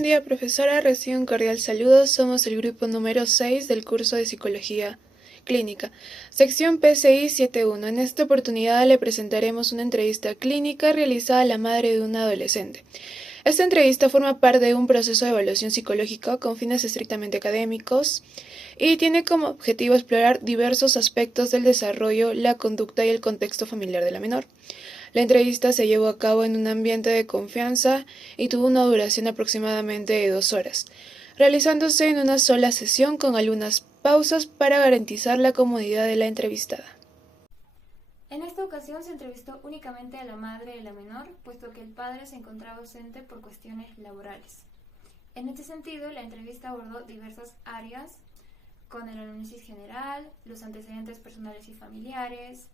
buen día, profesora. Recibe un cordial saludo. Somos el grupo número 6 del curso de Psicología Clínica, sección PCI 71. En esta oportunidad le presentaremos una entrevista clínica realizada a la madre de un adolescente. Esta entrevista forma parte de un proceso de evaluación psicológica con fines estrictamente académicos y tiene como objetivo explorar diversos aspectos del desarrollo, la conducta y el contexto familiar de la menor. La entrevista se llevó a cabo en un ambiente de confianza y tuvo una duración aproximadamente de 2 horas, realizándose en una sola sesión con algunas pausas para garantizar la comodidad de la entrevistada. En esta ocasión se entrevistó únicamente a la madre de la menor, puesto que el padre se encontraba ausente por cuestiones laborales. En este sentido, la entrevista abordó diversas áreas, con el análisis general, los antecedentes personales y familiares,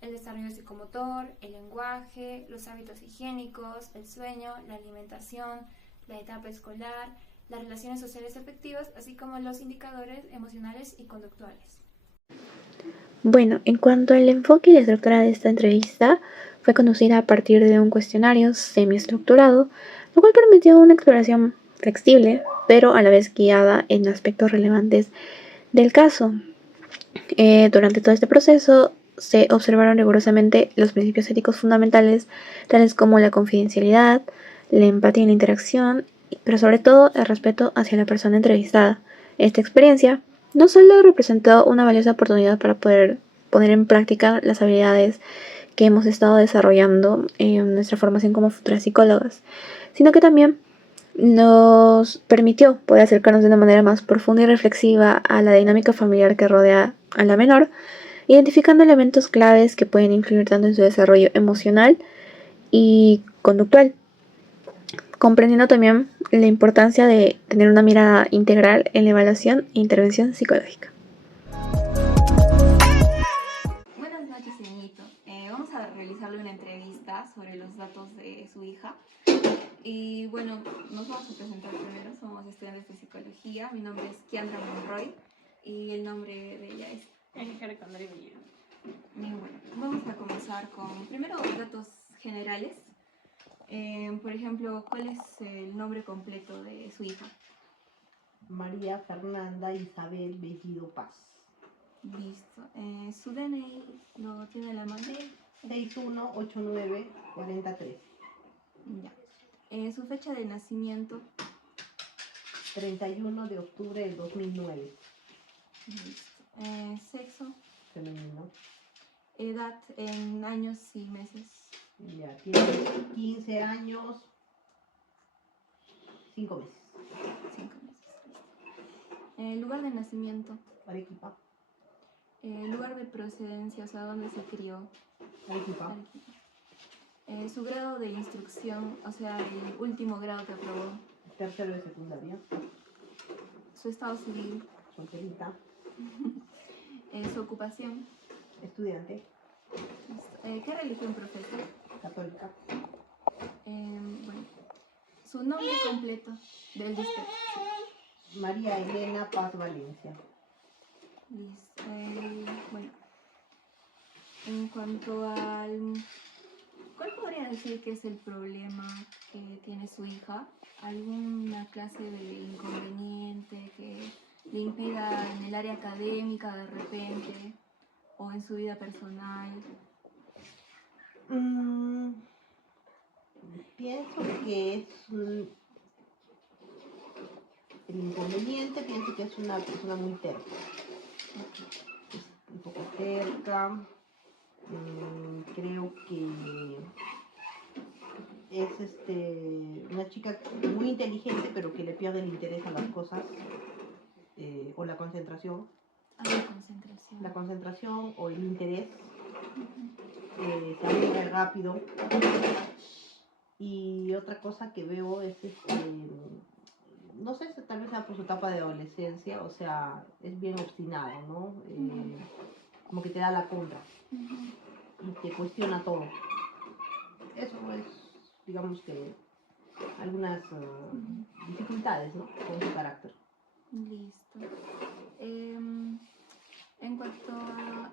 el desarrollo psicomotor, el lenguaje, los hábitos higiénicos, el sueño, la alimentación, la etapa escolar, las relaciones sociales efectivas, así como los indicadores emocionales y conductuales. Bueno, en cuanto al enfoque y la estructura de esta entrevista, fue conducida a partir de un cuestionario semiestructurado, lo cual permitió una exploración flexible, pero a la vez guiada en aspectos relevantes del caso. Durante todo este proceso se observaron rigurosamente los principios éticos fundamentales, tales como la confidencialidad, la empatía y la interacción, pero sobre todo el respeto hacia la persona entrevistada. Esta experiencia no solo representó una valiosa oportunidad para poder poner en práctica las habilidades que hemos estado desarrollando en nuestra formación como futuras psicólogas, sino que también nos permitió poder acercarnos de una manera más profunda y reflexiva a la dinámica familiar que rodea a la menor, identificando elementos claves que pueden influir tanto en su desarrollo emocional y conductual, comprendiendo también la importancia de tener una mirada integral en la evaluación e intervención psicológica. Buenas noches, señorito. Vamos a realizarle una entrevista sobre los datos de su hija. Y bueno, nos vamos a presentar primero. Somos estudiantes de psicología. Mi nombre es Kiandra Monroy y el nombre de ella es Angélica Condori Villena. Bien, bueno, vamos a comenzar con primero datos generales. Por ejemplo, ¿cuál es el nombre completo de su hija? María Fernanda Isabel Bellido Paz. Listo. Su DNI lo tiene a la mano. 618943. Ya. Su fecha de nacimiento. 31 de octubre del 2009. Listo. Sexo. Femenino. Edad en años y meses. Ya, tiene 15 años, 5 meses. 5 meses. Listo. Lugar de nacimiento. Arequipa. Lugar de procedencia, o sea, ¿dónde se crió? Arequipa. Arequipa. Su grado de instrucción, o sea, el último grado que aprobó. Tercero de secundaria. Su estado civil. Solterita. Su ocupación. Estudiante. Listo. ¿Qué religión profesa? Católica. Bueno, su nombre completo del distrito. Sí. María Elena Paz Valencia. Listo. Bueno, en cuanto al... ¿Cuál podría decir que es el problema que tiene su hija? ¿Alguna clase de inconveniente que le impida en el área académica de repente o en su vida personal? Pienso que es el inconveniente, pienso que es una persona muy terca. Un poco terca. Creo que es una chica muy inteligente, pero que le pierde el interés a las cosas, o la concentración. La concentración o el interés. Se aburre rápido. Y otra cosa que veo es no sé si tal vez sea por su etapa de adolescencia, o sea, es bien obstinado, ¿no? Como que te da la contra y te cuestiona todo. Eso es, digamos que, algunas dificultades, ¿no? Con su carácter. Listo. En cuanto a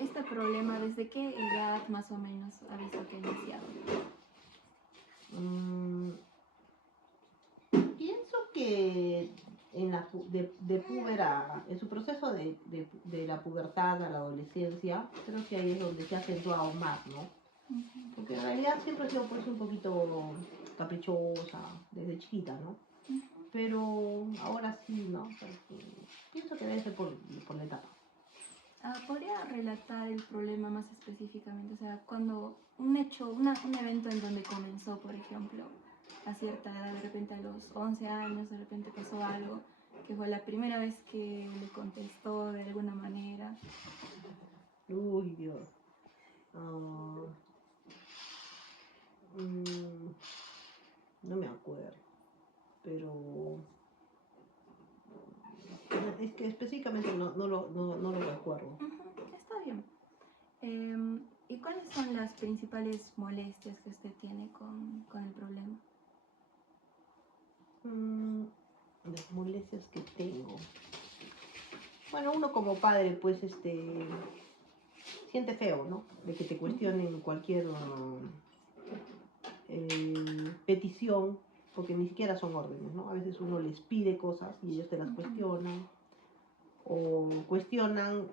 este problema, ¿desde qué edad más o menos ha visto que ha iniciado? de puber en su proceso de la pubertad a la adolescencia, creo que ahí es donde se ha acentuado aún más, ¿no? Porque en realidad siempre he sido pues un poquito caprichosa desde chiquita, ¿no? Pero ahora sí, ¿no? Porque pienso que debe ser por la etapa. ¿Podría relatar el problema más específicamente? O sea, cuando un hecho, un evento en donde comenzó, por ejemplo, a cierta edad, de repente a los 11 años, de repente pasó algo, que fue la primera vez que le contestó de alguna manera. Uy, Dios. Ah, no me acuerdo, pero es que específicamente no lo recuerdo. Está bien. ¿Y cuáles son las principales molestias que usted tiene con el problema? Las molestias que tengo. Bueno, uno como padre, pues, siente feo, ¿no? De que te cuestionen cualquier petición, porque ni siquiera son órdenes, ¿no? A veces uno les pide cosas y ellos te las cuestionan, o cuestionan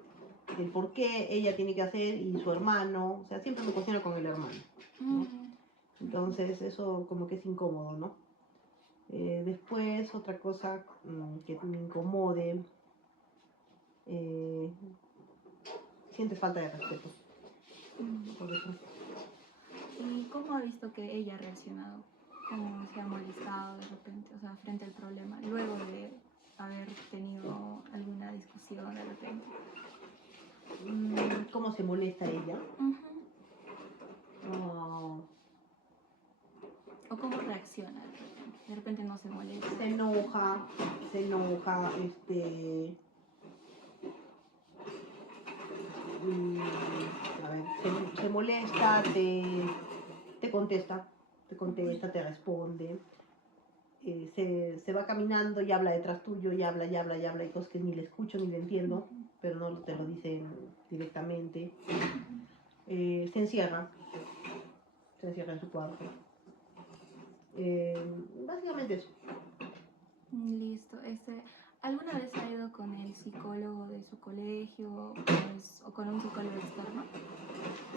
el por qué ella tiene que hacer y su hermano, o sea, siempre me cuestiona con el hermano, ¿no? Entonces eso como que es incómodo, ¿no? Después otra cosa que me incomode, siente falta de respeto, por eso. ¿Y cómo ha visto que ella ha reaccionado? ¿Cómo se ha molestado de repente, o sea, frente al problema, luego de haber tenido alguna discusión de repente? ¿Cómo se molesta ella? ¿O cómo reacciona de repente? De repente no se molesta. Se enoja, a ver, se molesta, te contesta, te responde, se va caminando y habla detrás tuyo, y habla, hay cosas que ni le escucho ni le entiendo, pero no te lo dicen directamente. Se encierra en su cuarto. Básicamente eso. Listo. ¿Alguna vez ha ido con el psicólogo de su colegio o con un psicólogo externo?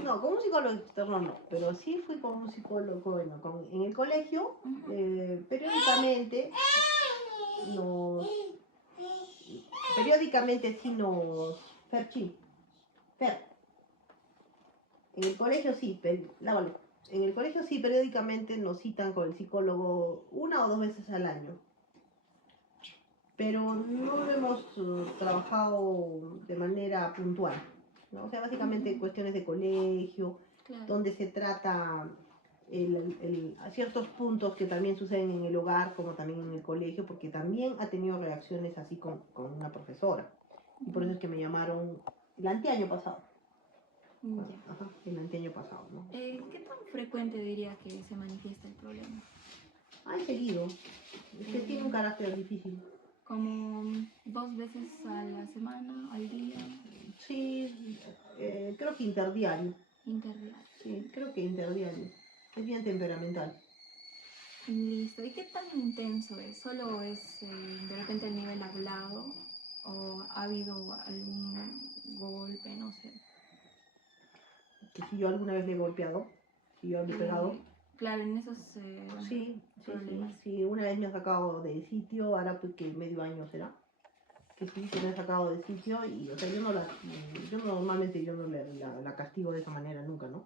No, con un psicólogo externo no, pero sí fui con un psicólogo, bueno, en el colegio, nos, periódicamente sí nos, Fer, en el colegio sí, lávalo. En el colegio sí, periódicamente nos citan con el psicólogo 1 o 2 veces al año. Pero no lo hemos trabajado de manera puntual, ¿no? O sea, básicamente cuestiones de colegio, Claro. donde se trata ciertos puntos que también suceden en el hogar, como también en el colegio, porque también ha tenido reacciones así con una profesora. Y por eso es que me llamaron el anteaño pasado. Ya. Ajá, el anteaño pasado, ¿no? ¿Qué tan frecuente diría que se manifiesta el problema? Ay, seguido. Es que tiene un carácter difícil. ¿Como 2 veces a la semana, al día? Sí, creo que interdiario. Interdiario. Sí, creo que interdiario. Es bien temperamental. Listo. ¿Y qué tan intenso es? ¿Solo es de repente el nivel hablado? ¿O ha habido algún golpe? No sé. Que si yo alguna vez le he golpeado, si yo le he pegado. Claro, en esos problemas. Sí, una vez me ha sacado de sitio, ahora pues que medio año será. Que sí, se me ha sacado de sitio y, o sea, yo normalmente yo no la castigo de esa manera nunca, ¿no?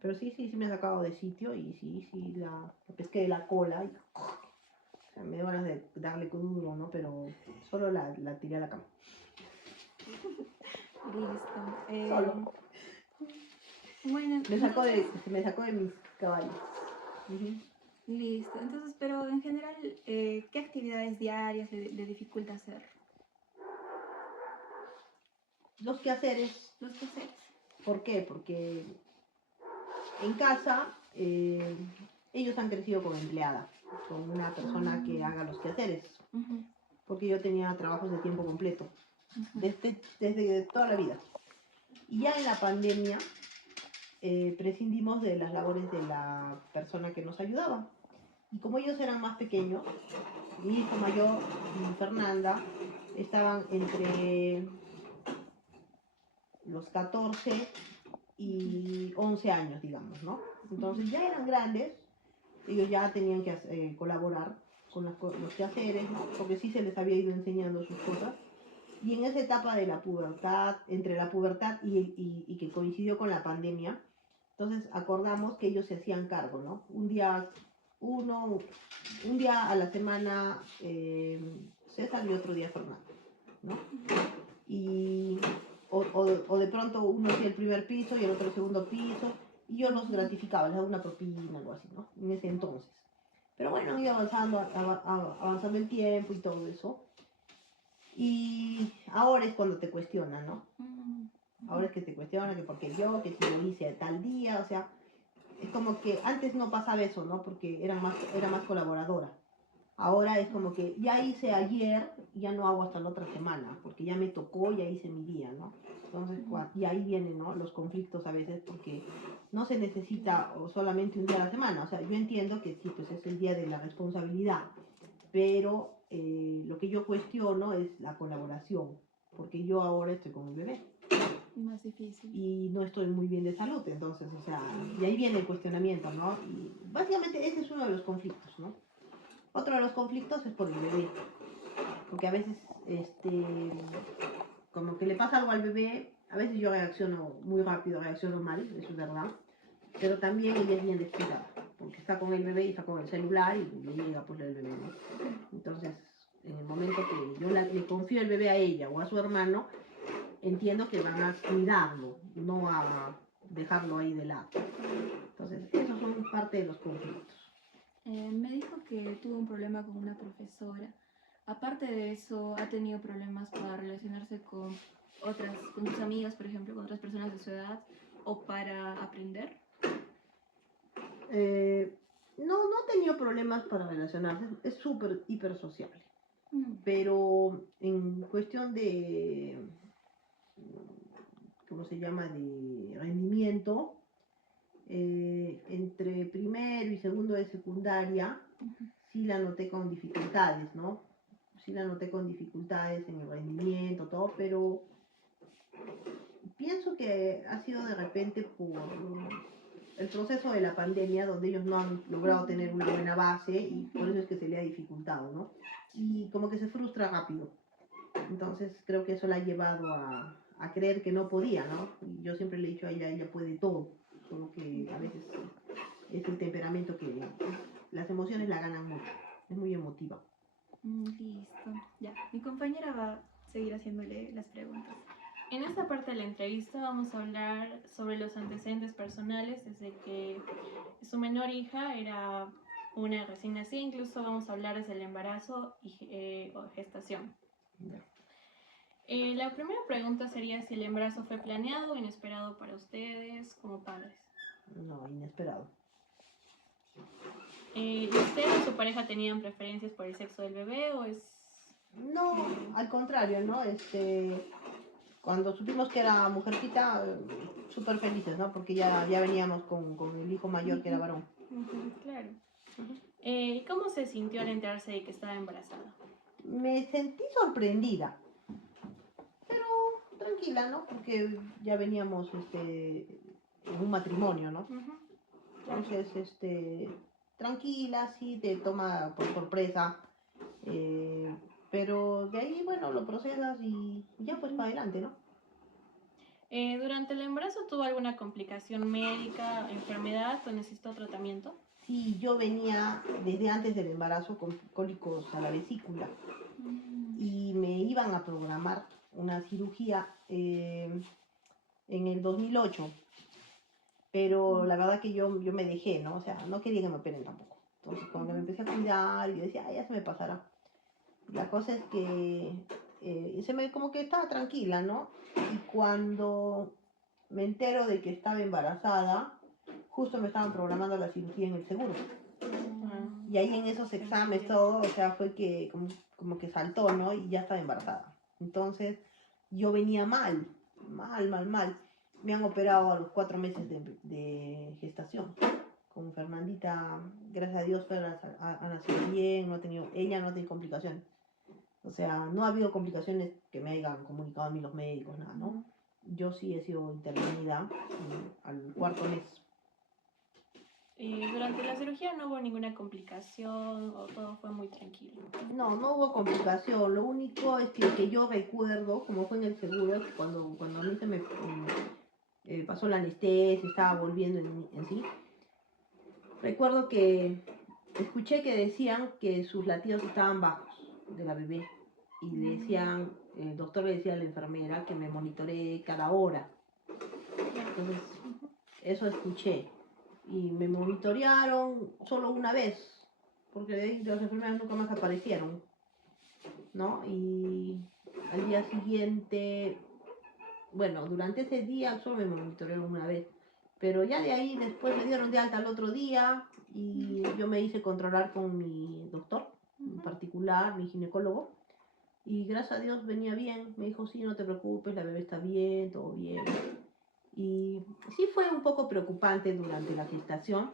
Pero sí me ha sacado de sitio y sí, la pesqué de la cola y o sea, me dio ganas de darle con duro, ¿no? Pero solo la tiré a la cama. Listo. Solo. Bueno, Me sacó de mis caballos. Listo. Entonces, pero en general, ¿qué actividades diarias le dificulta hacer? Los quehaceres. Los quehaceres. ¿Por qué? Porque en casa ellos han crecido con empleada, con una persona que haga los quehaceres, porque yo tenía trabajos de tiempo completo, desde toda la vida. Y ya en la pandemia prescindimos de las labores de la persona que nos ayudaba. Y como ellos eran más pequeños, mi hijo mayor y Fernanda estaban entre los 14 y 11 años, digamos, ¿no? Entonces ya eran grandes, ellos ya tenían que colaborar con los quehaceres, ¿no? Porque sí se les había ido enseñando sus cosas. Y en esa etapa de la pubertad, entre la pubertad y que coincidió con la pandemia, entonces acordamos que ellos se hacían cargo, ¿no? Un día a la semana César y otro día Fernando, ¿no? Y, o de pronto uno hacía el primer piso y el otro el segundo piso, y yo los gratificaba, les daba una propina, algo así, ¿no? En ese entonces. Pero bueno, iba avanzando el tiempo y todo eso. Y ahora es cuando te cuestionan, ¿no? Ahora es que te cuestionan que porque yo, que si lo hice tal día, o sea, es como que antes no pasaba eso, ¿no? Porque era más colaboradora. Ahora es como que ya hice ayer, ya no hago hasta la otra semana, porque ya me tocó, ya hice mi día, ¿no? Entonces, y ahí vienen, ¿no?, los conflictos a veces, porque no se necesita solamente un día a la semana. O sea, yo entiendo que sí, pues es el día de la responsabilidad, pero lo que yo cuestiono es la colaboración, porque yo ahora estoy con mi bebé. Más difícil. Y no estoy muy bien de salud, entonces, o sea, y ahí viene el cuestionamiento, ¿no? Y básicamente ese es uno de los conflictos, ¿no? Otro de los conflictos es por el bebé, porque a veces, como que le pasa algo al bebé, a veces yo reacciono muy rápido, reacciono mal, eso es verdad, pero también ella es bien descuidada, porque está con el bebé y está con el celular y le llega pues el bebé, ¿no? Entonces, en el momento que yo le confío el bebé a ella o a su hermano, entiendo que van a cuidarlo, no a dejarlo ahí de lado. Entonces, esos son parte de los conflictos. Me dijo que tuvo un problema con una profesora. Aparte de eso, ¿ha tenido problemas para relacionarse con sus amigas, por ejemplo, con otras personas de su edad, o para aprender? No he tenido problemas para relacionarse, es súper, hiper sociable. Pero en cuestión de, ¿cómo se llama?, de rendimiento, entre primero y segundo de secundaria, sí la noté con dificultades, ¿no? Sí la noté con dificultades en el rendimiento, todo, pero pienso que ha sido de repente por el proceso de la pandemia, donde ellos no han logrado tener una buena base y por eso es que se le ha dificultado, ¿no? Y como que se frustra rápido. Entonces creo que eso la ha llevado a creer que no podía, ¿no? Y yo siempre le he dicho a ella puede todo, solo que a veces es el temperamento que las emociones la ganan mucho, es muy emotiva. Listo, ya. Mi compañera va a seguir haciéndole las preguntas. En esta parte de la entrevista vamos a hablar sobre los antecedentes personales desde que su menor hija era una recién nacida, incluso vamos a hablar desde el embarazo o gestación. La primera pregunta sería si el embarazo fue planeado o inesperado para ustedes como padres. No, inesperado. ¿Y usted o su pareja tenían preferencias por el sexo del bebé o es...? No, al contrario, ¿no? Cuando supimos que era mujercita, súper felices, ¿no? Porque ya veníamos con el hijo mayor que era varón. Claro. ¿Y cómo se sintió al enterarse de que estaba embarazada? Me sentí sorprendida, pero tranquila, ¿no? Porque ya veníamos en un matrimonio, ¿no? Entonces, tranquila, sí, te toma por sorpresa, pero de ahí, bueno, lo procesas y ya pues para adelante, ¿no? ¿Durante el embarazo tuvo alguna complicación médica, enfermedad o necesitó tratamiento? Sí, yo venía desde antes del embarazo con cólicos a la vesícula y me iban a programar una cirugía en el 2008, pero la verdad que yo me dejé, ¿no? O sea, no quería que me operen tampoco. Entonces, cuando me empecé a cuidar, yo decía, ya se me pasará. La cosa es que como que estaba tranquila, ¿no? Y cuando me entero de que estaba embarazada, justo me estaban programando la cirugía en el seguro. Y ahí en esos exámenes todo, o sea, fue que como que saltó, ¿no? Y ya estaba embarazada. Entonces, yo venía mal. Me han operado a los 4 meses de gestación. Con Fernandita, gracias a Dios, ha nacido bien, ella no ha tenido complicaciones. O sea, no ha habido complicaciones que me hayan comunicado a mí los médicos, nada, ¿no? Yo sí he sido intervenida al cuarto mes. Durante la cirugía no hubo ninguna complicación o todo fue muy tranquilo. No, no hubo complicación. Lo único es que yo recuerdo, como fue en el seguro, cuando a mí se me pasó la anestesia, estaba volviendo en sí. Recuerdo que escuché que decían que sus latidos estaban bajos de la bebé. Y le decían, el doctor le decía a la enfermera que me monitoree cada hora. Entonces, eso escuché. Y me monitorearon solo una vez, porque de ahí las enfermeras nunca más aparecieron, ¿no? Y al día siguiente, bueno, durante ese día solo me monitorearon una vez, pero ya de ahí después me dieron de alta al otro día y yo me hice controlar con mi doctor en particular, mi ginecólogo, y gracias a Dios venía bien. Me dijo, sí, no te preocupes, la bebé está bien, todo bien. Y sí fue un poco preocupante durante la gestación,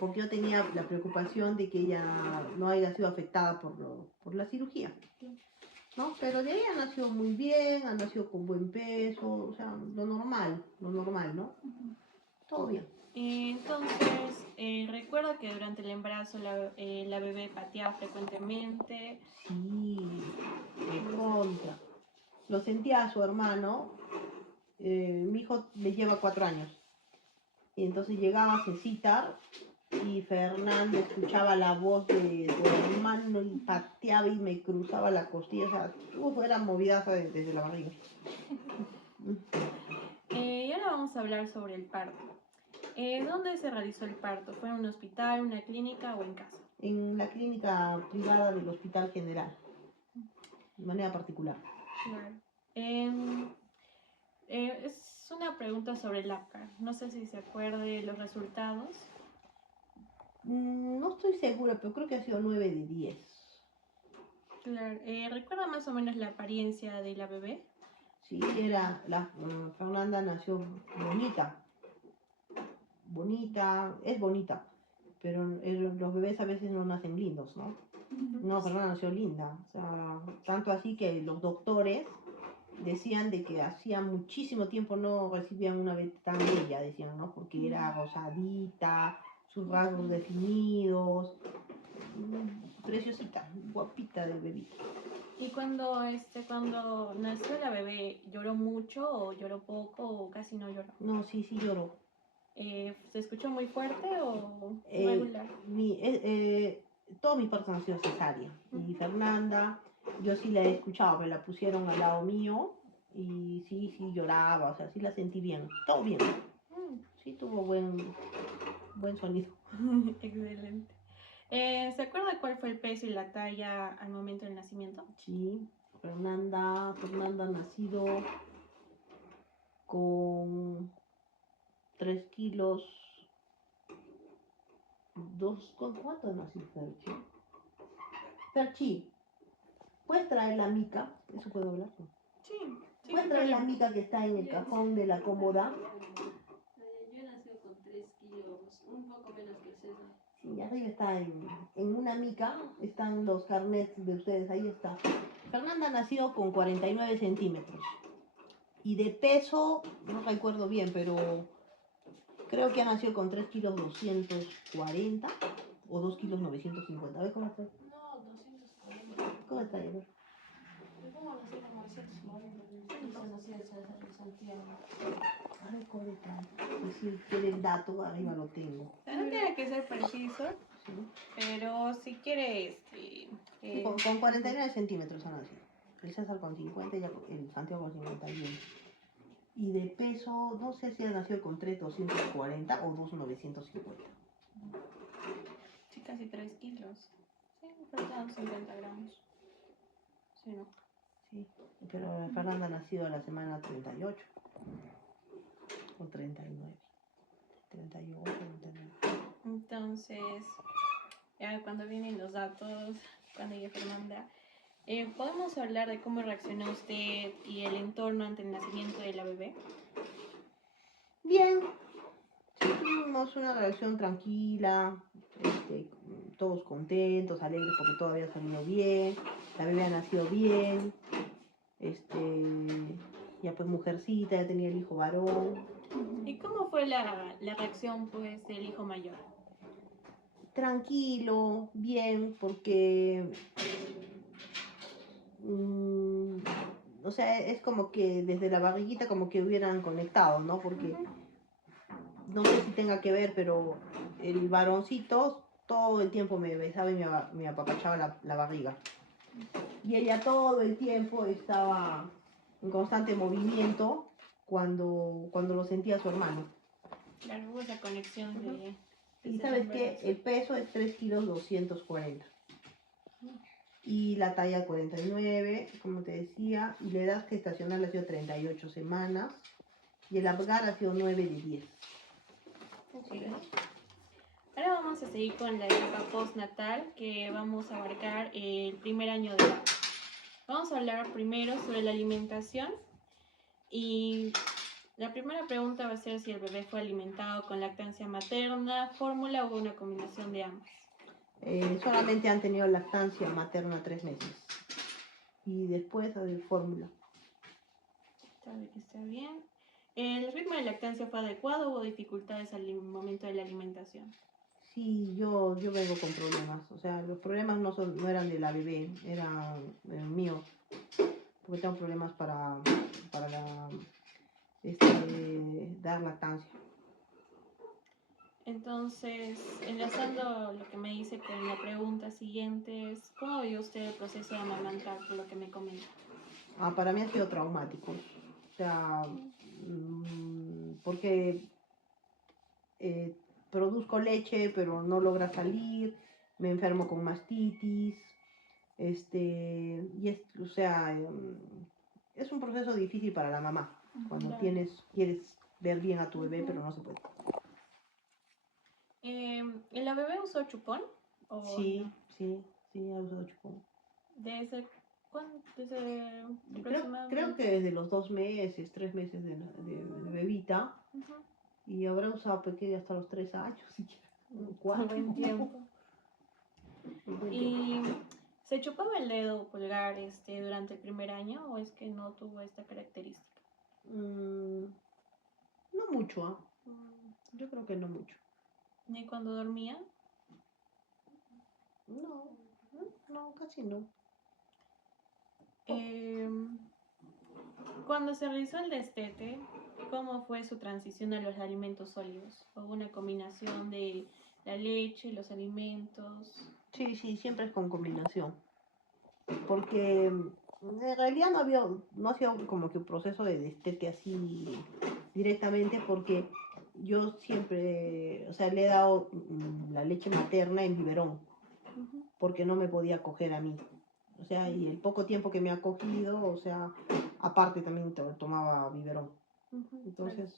porque yo tenía la preocupación de que ella no haya sido afectada por la cirugía, ¿no? Pero de ahí ha nacido muy bien, ha nacido con buen peso, o sea, lo normal, ¿no? Todo bien. Entonces, recuerdo que durante el embarazo la bebé pateaba frecuentemente. Sí, de contra. Lo sentía a su hermano. Mi hijo le lleva 4 años. Y entonces llegaba a citar y Fernando escuchaba la voz de su hermano y pateaba y me cruzaba la costilla. O sea, era movidaza desde la barriga. Y ahora vamos a hablar sobre el parto. ¿Dónde se realizó el parto? ¿Fue en un hospital, una clínica o en casa? En la clínica privada del Hospital General, de manera particular. Claro. Es una pregunta sobre el APGAR. No sé si se acuerde los resultados. No estoy segura, pero creo que ha sido 9 de 10. Claro. ¿Recuerda más o menos la apariencia de la bebé? Sí, Fernanda nació bonita, es bonita, pero los bebés a veces no nacen lindos, ¿no? No, Fernanda nació linda, o sea, tanto así que los doctores decían de que hacía muchísimo tiempo no recibían una bebé tan bella, decían, ¿no? Porque era rosadita, sus rasgos definidos, preciosita, guapita de bebita. ¿Y cuando nació la bebé, lloró mucho o lloró poco o casi no lloró? No, sí lloró. ¿Se escuchó muy fuerte o regular? Todos mis partos han sido cesárea. Y Fernanda, yo sí la he escuchado, me la pusieron al lado mío y sí lloraba, o sea, sí la sentí bien. Todo bien. Sí tuvo buen sonido. Excelente. ¿Se acuerda cuál fue el peso y la talla al momento del nacimiento? Sí, Fernanda ha nacido con 3 kilos. ¿Con cuánto nació Ferchi? Ferchi, ¿puedes traer la mica? ¿Eso puedo hablar? Sí. ¿Puedes traer la mica que está en el cajón de la cómoda? Yo he nacido con 3 kilos, un poco menos que el César. Sí, arriba está en una mica, están los carnets de ustedes, ahí está. Fernanda nació con 49 centímetros. Y de peso, no recuerdo bien, pero creo que ha nacido con 3 kilos 240 o 2 kilos 950. A ver cómo está. No, 240. ¿Cómo está ahí? A ver. Me pongo a nacer como 290. Yo nací en César de Santiago. Ay, ¿cómo está? Pues si quiere el dato, arriba lo tengo. No tiene que ser preciso, ¿Sí? pero si quiere, Sí, con 49 centímetros ha nacido. El César con 50 y el Santiago con 51. Y de peso, no sé si ha nacido con 3,240 o 2,950. Sí, casi 3 kilos. Sí, faltan 50 gramos. Sí, ¿no? Sí, pero Fernanda ha nacido a la semana 38 o 39. 38, 39. Entonces, ya cuando vienen los datos, cuando llega Fernanda, ¿podemos hablar de cómo reaccionó usted y el entorno ante el nacimiento de la bebé? Bien, Tuvimos una relación tranquila, todos contentos, alegres porque todo había salido bien, la bebé ha nacido bien, ya pues mujercita, ya tenía el hijo varón. ¿Y cómo fue la reacción pues del hijo mayor? Tranquilo, bien, porque, mm, o sea, es como que desde la barriguita como que hubieran conectado, ¿no? Porque no sé si tenga que ver, pero el varoncito todo el tiempo me besaba y me apapachaba la barriga. Y ella todo el tiempo estaba en constante movimiento cuando lo sentía su hermano. Claro, hubo esa conexión de Y ese sabes que embarazo. el peso es 3 kilos 240. Y la talla 49, como te decía, y la edad gestacional ha sido 38 semanas. Y el Apgar ha sido 9 de 10. Ok. Ahora vamos a seguir con la etapa postnatal, que vamos a abarcar el primer año de edad. Vamos a hablar primero sobre la alimentación y la primera pregunta va a ser si el bebé fue alimentado con lactancia materna, fórmula o una combinación de ambas. Solamente han tenido lactancia materna 3 meses. Y después fórmula. Está bien. ¿El ritmo de lactancia fue adecuado o hubo dificultades al momento de la alimentación? Sí, yo vengo con problemas. O sea, los problemas no eran de la bebé, eran míos. Porque tengo problemas para dar lactancia. Entonces, enlazando lo que me dice con la pregunta siguiente, es ¿cómo vio usted el proceso de amamantar, por lo que me comenta? Para mí ha sido traumático. O sea, porque produzco leche, pero no logra salir, me enfermo con mastitis, o sea, es un proceso difícil para la mamá, cuando Claro. quieres ver bien a tu bebé, pero no se puede. ¿La bebé usó chupón? ¿O Sí, no? sí, ha usado chupón. ¿Desde cuándo? Desde Creo aproximadamente. que desde los 2 meses, 3 meses de bebita, Ujú. y habrá usado pequeña hasta los 3 años, siquiera. Todo 4. buen tiempo. ¿Y se chupaba el dedo pulgar durante el primer año o es que no tuvo esta característica? No mucho, ¿ah? Yo creo que no mucho. ¿Ni cuando dormía? No, casi no. Cuando se realizó el destete, ¿cómo fue su transición a los alimentos sólidos? ¿Hubo una combinación de la leche, los alimentos? Sí, siempre es con combinación. Porque en realidad no ha sido como que un proceso de destete así directamente, porque yo siempre, o sea, le he dado la leche materna en biberón, porque no me podía coger a mí. O sea, y el poco tiempo que me ha cogido, o sea, aparte también tomaba biberón. Entonces,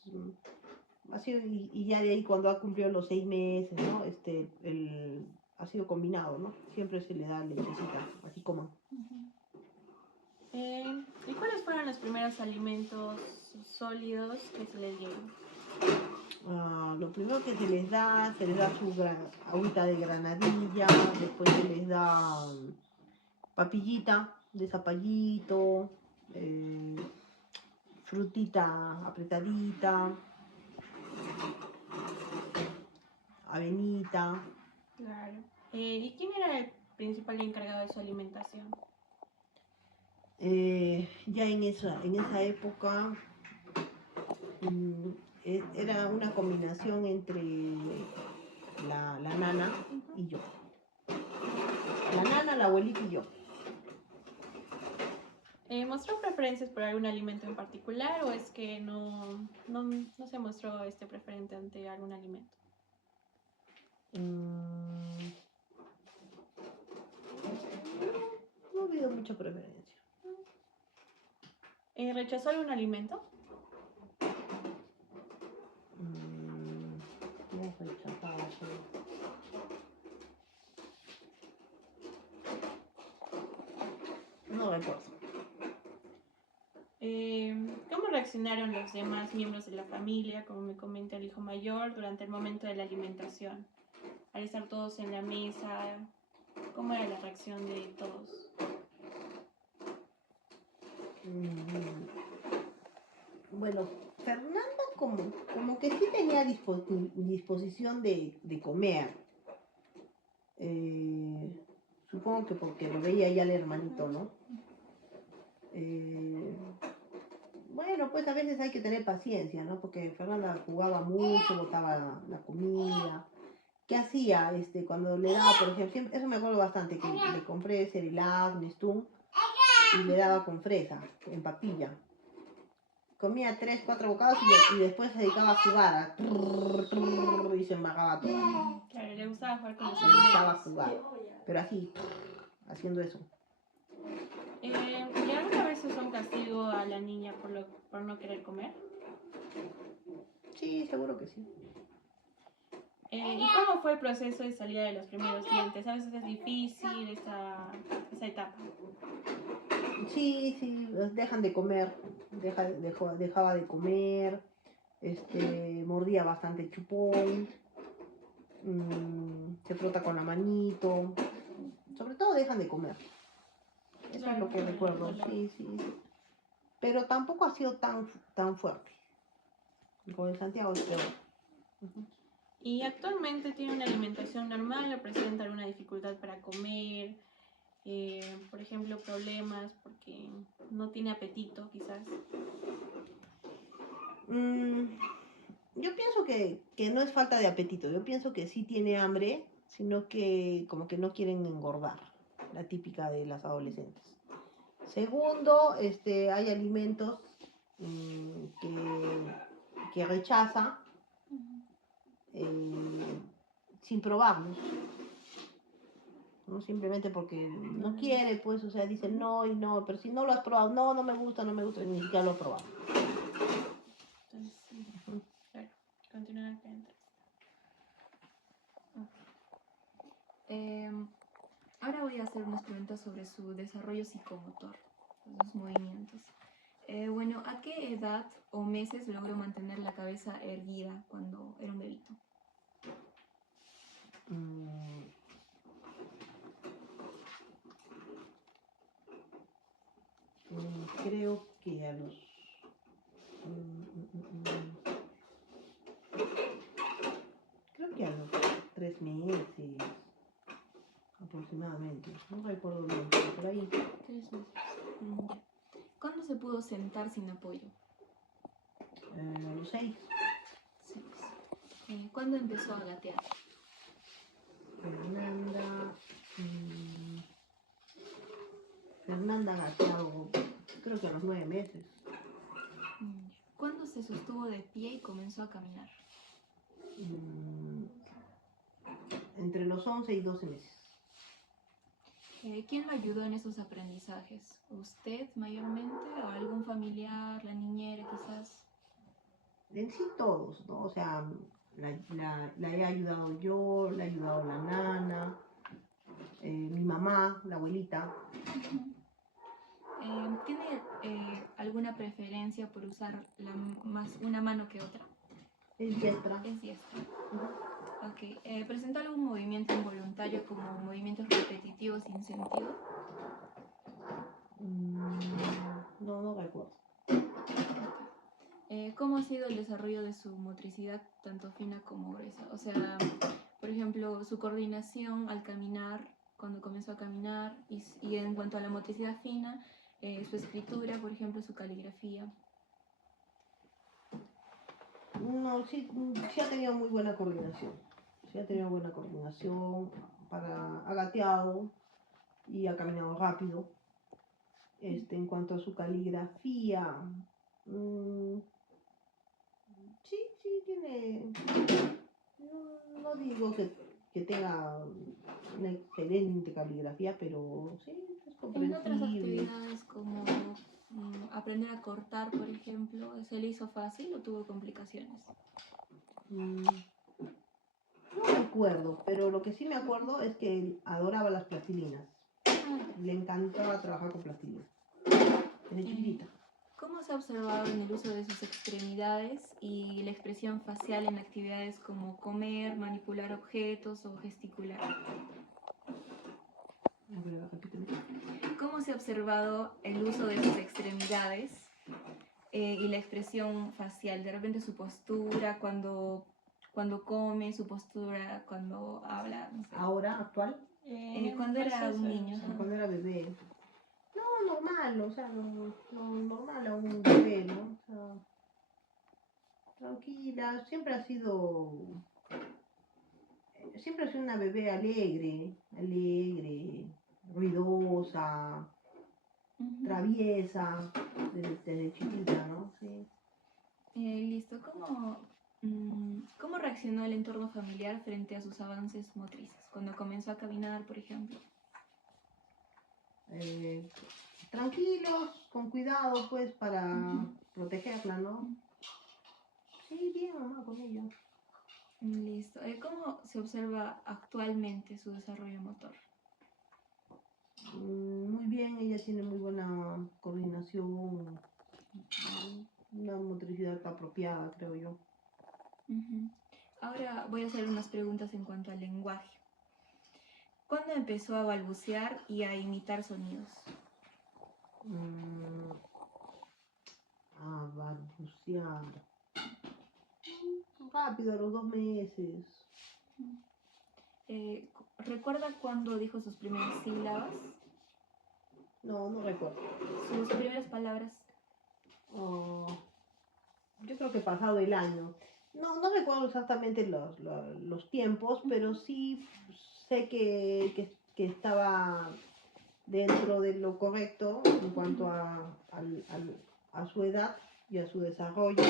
ha sido, y ya de ahí cuando ha cumplido los 6 meses, ¿no? Ha sido combinado, ¿no? Siempre se le da lechecita, así como. ¿Y cuáles fueron los primeros alimentos sólidos que se les dieron? Lo primero que se les da su agüita de granadilla, después se les da papillita de zapallito, frutita apretadita, avenita. Claro. ¿Y quién era el principal encargado de su alimentación? Ya en esa época era una combinación entre la nana y yo. La nana, la abuelita y yo. ¿Mostró preferencias por algún alimento en particular o es que no se mostró preferente ante algún alimento? No ha habido mucha preferencia. ¿Rechazó algún alimento? No rechazaba. No recuerdo. ¿Cómo reaccionaron los demás miembros de la familia, como me comenta el hijo mayor, durante el momento de la alimentación? Al estar todos en la mesa, ¿cómo era la reacción de todos? Bueno, Fernanda como que sí tenía disposición de comer. Supongo que porque lo veía ya el hermanito, ¿no? Bueno, pues a veces hay que tener paciencia, ¿no? Porque Fernanda jugaba mucho, botaba la comida. ¿Qué hacía? Cuando le daba, por ejemplo, eso me acuerdo bastante, que le compré Cerelac, Nestum, y le daba con fresa, en papilla. Comía 3, 4 bocados y después se dedicaba a jugar, y se embarraba todo. Claro, le gustaba jugar con los Le gustaba alimentos. jugar, pero así, haciendo eso. ¿Y alguna vez usó un castigo a la niña por no querer comer? Sí, seguro que sí. ¿Y cómo fue el proceso de salida de los primeros dientes? A veces es difícil esa etapa. Sí, dejan de comer, dejaba de comer, mordía bastante chupón, se frota con la manito, sobre todo dejan de comer. Eso es lo que recuerdo, sí. Pero tampoco ha sido tan fuerte. Con el Santiago es peor. ¿Y actualmente tiene una alimentación normal o presenta alguna dificultad para comer? Por ejemplo, problemas porque no tiene apetito, quizás. Yo pienso que no es falta de apetito, yo pienso que sí tiene hambre, sino que como que no quieren engordar, la típica de las adolescentes. Segundo, hay alimentos que rechaza sin probarlos, ¿no? Simplemente porque no quiere, pues, o sea, dice no y no, pero si no lo has probado, no me gusta, y ni siquiera lo has probado. Entonces, sí, claro, continuar acá entonces. Ahora voy a hacer unas preguntas sobre su desarrollo psicomotor, sus movimientos. Bueno, ¿a qué edad o meses logró mantener la cabeza erguida cuando era un bebito? Creo que a los creo que a los 3 meses aproximadamente, no recuerdo bien, pero por ahí. 3 meses. Ya. ¿Cuándo se pudo sentar sin apoyo? A los 6. 6. ¿Cuándo empezó a gatear? Fernanda gateado, creo que a los 9 meses. ¿Cuándo se sostuvo de pie y comenzó a caminar? Entre los 11 y 12 meses. ¿Quién lo ayudó en esos aprendizajes? ¿Usted mayormente o algún familiar, la niñera quizás? En sí todos, ¿no? O sea, la he ayudado yo, la he ayudado la nana, mi mamá, la abuelita. ¿Tiene alguna preferencia por usar más una mano que otra? Es diestra. Es diestra. Ok. ¿Presenta algún movimiento involuntario como movimientos repetitivos sin sentido? No recuerdo. ¿Cómo ha sido el desarrollo de su motricidad, tanto fina como gruesa? O sea, por ejemplo, su coordinación al caminar, cuando comenzó a caminar, y en cuanto a la motricidad fina, su escritura, por ejemplo, su caligrafía. No, sí ha tenido muy buena coordinación. Sí ha tenido buena coordinación, ha gateado y ha caminado rápido. En cuanto a su caligrafía, sí tiene, no digo que tenga una excelente caligrafía, pero sí es En otras comprensible. actividades como aprender a cortar, por ejemplo, ¿se le hizo fácil o tuvo complicaciones? No recuerdo, pero lo que sí me acuerdo es que él adoraba las plastilinas. Le encantaba trabajar con plastilina. Desde chiquitita. ¿Cómo se ha observado en el uso de sus extremidades y la expresión facial en actividades como comer, manipular objetos o gesticular? A ver, repíteme. ¿Cómo se ha observado el uso de sus extremidades y la expresión facial? De repente su postura cuando come, su postura cuando habla, no sé. Ahora, actual, Cuando era un niño. o cuando era bebé. No, normal, o sea, normal a un bebé, ¿no? O sea, tranquila, siempre ha sido una bebé alegre, ruidosa, Ujú. traviesa, desde chiquita, ¿no? Sí. Listo. ¿Cómo reaccionó el entorno familiar frente a sus avances motrices? Cuando comenzó a caminar, por ejemplo. Tranquilos, con cuidado, pues, para protegerla, ¿no? Sí, bien, mamá, con ella. Listo. ¿Cómo se observa actualmente su desarrollo motor? Muy bien, ella tiene muy buena coordinación, una motricidad apropiada, creo yo. Ujú. Ahora voy a hacer unas preguntas en cuanto al lenguaje. ¿Cuándo empezó a balbucear y a imitar sonidos? Balbucear. Rápido, a los 2 meses. ¿Recuerda cuándo dijo sus primeras sílabas? No recuerdo. ¿Sus primeras palabras? Oh, yo creo que pasado el año. No recuerdo exactamente los tiempos, pero sí sé que estaba dentro de lo correcto en cuanto a su edad y a su desarrollo.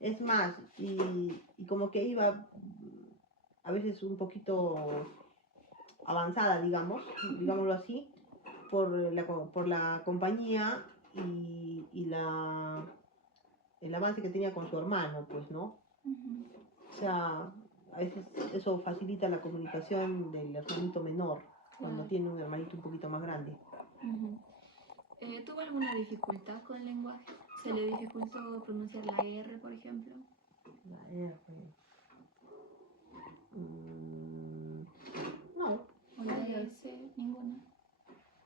Es más, y como que iba a veces un poquito avanzada, digámoslo así, por la compañía y el avance que tenía con su hermano, pues, ¿no? Ujú. O sea, a veces eso facilita la comunicación del hermanito menor, cuando Claro. tiene un hermanito un poquito más grande. Ujú. ¿Tuvo alguna dificultad con el lenguaje? ¿Se le dificultó pronunciar la R, por ejemplo? La R. No, ¿O la ella- S? Ninguna.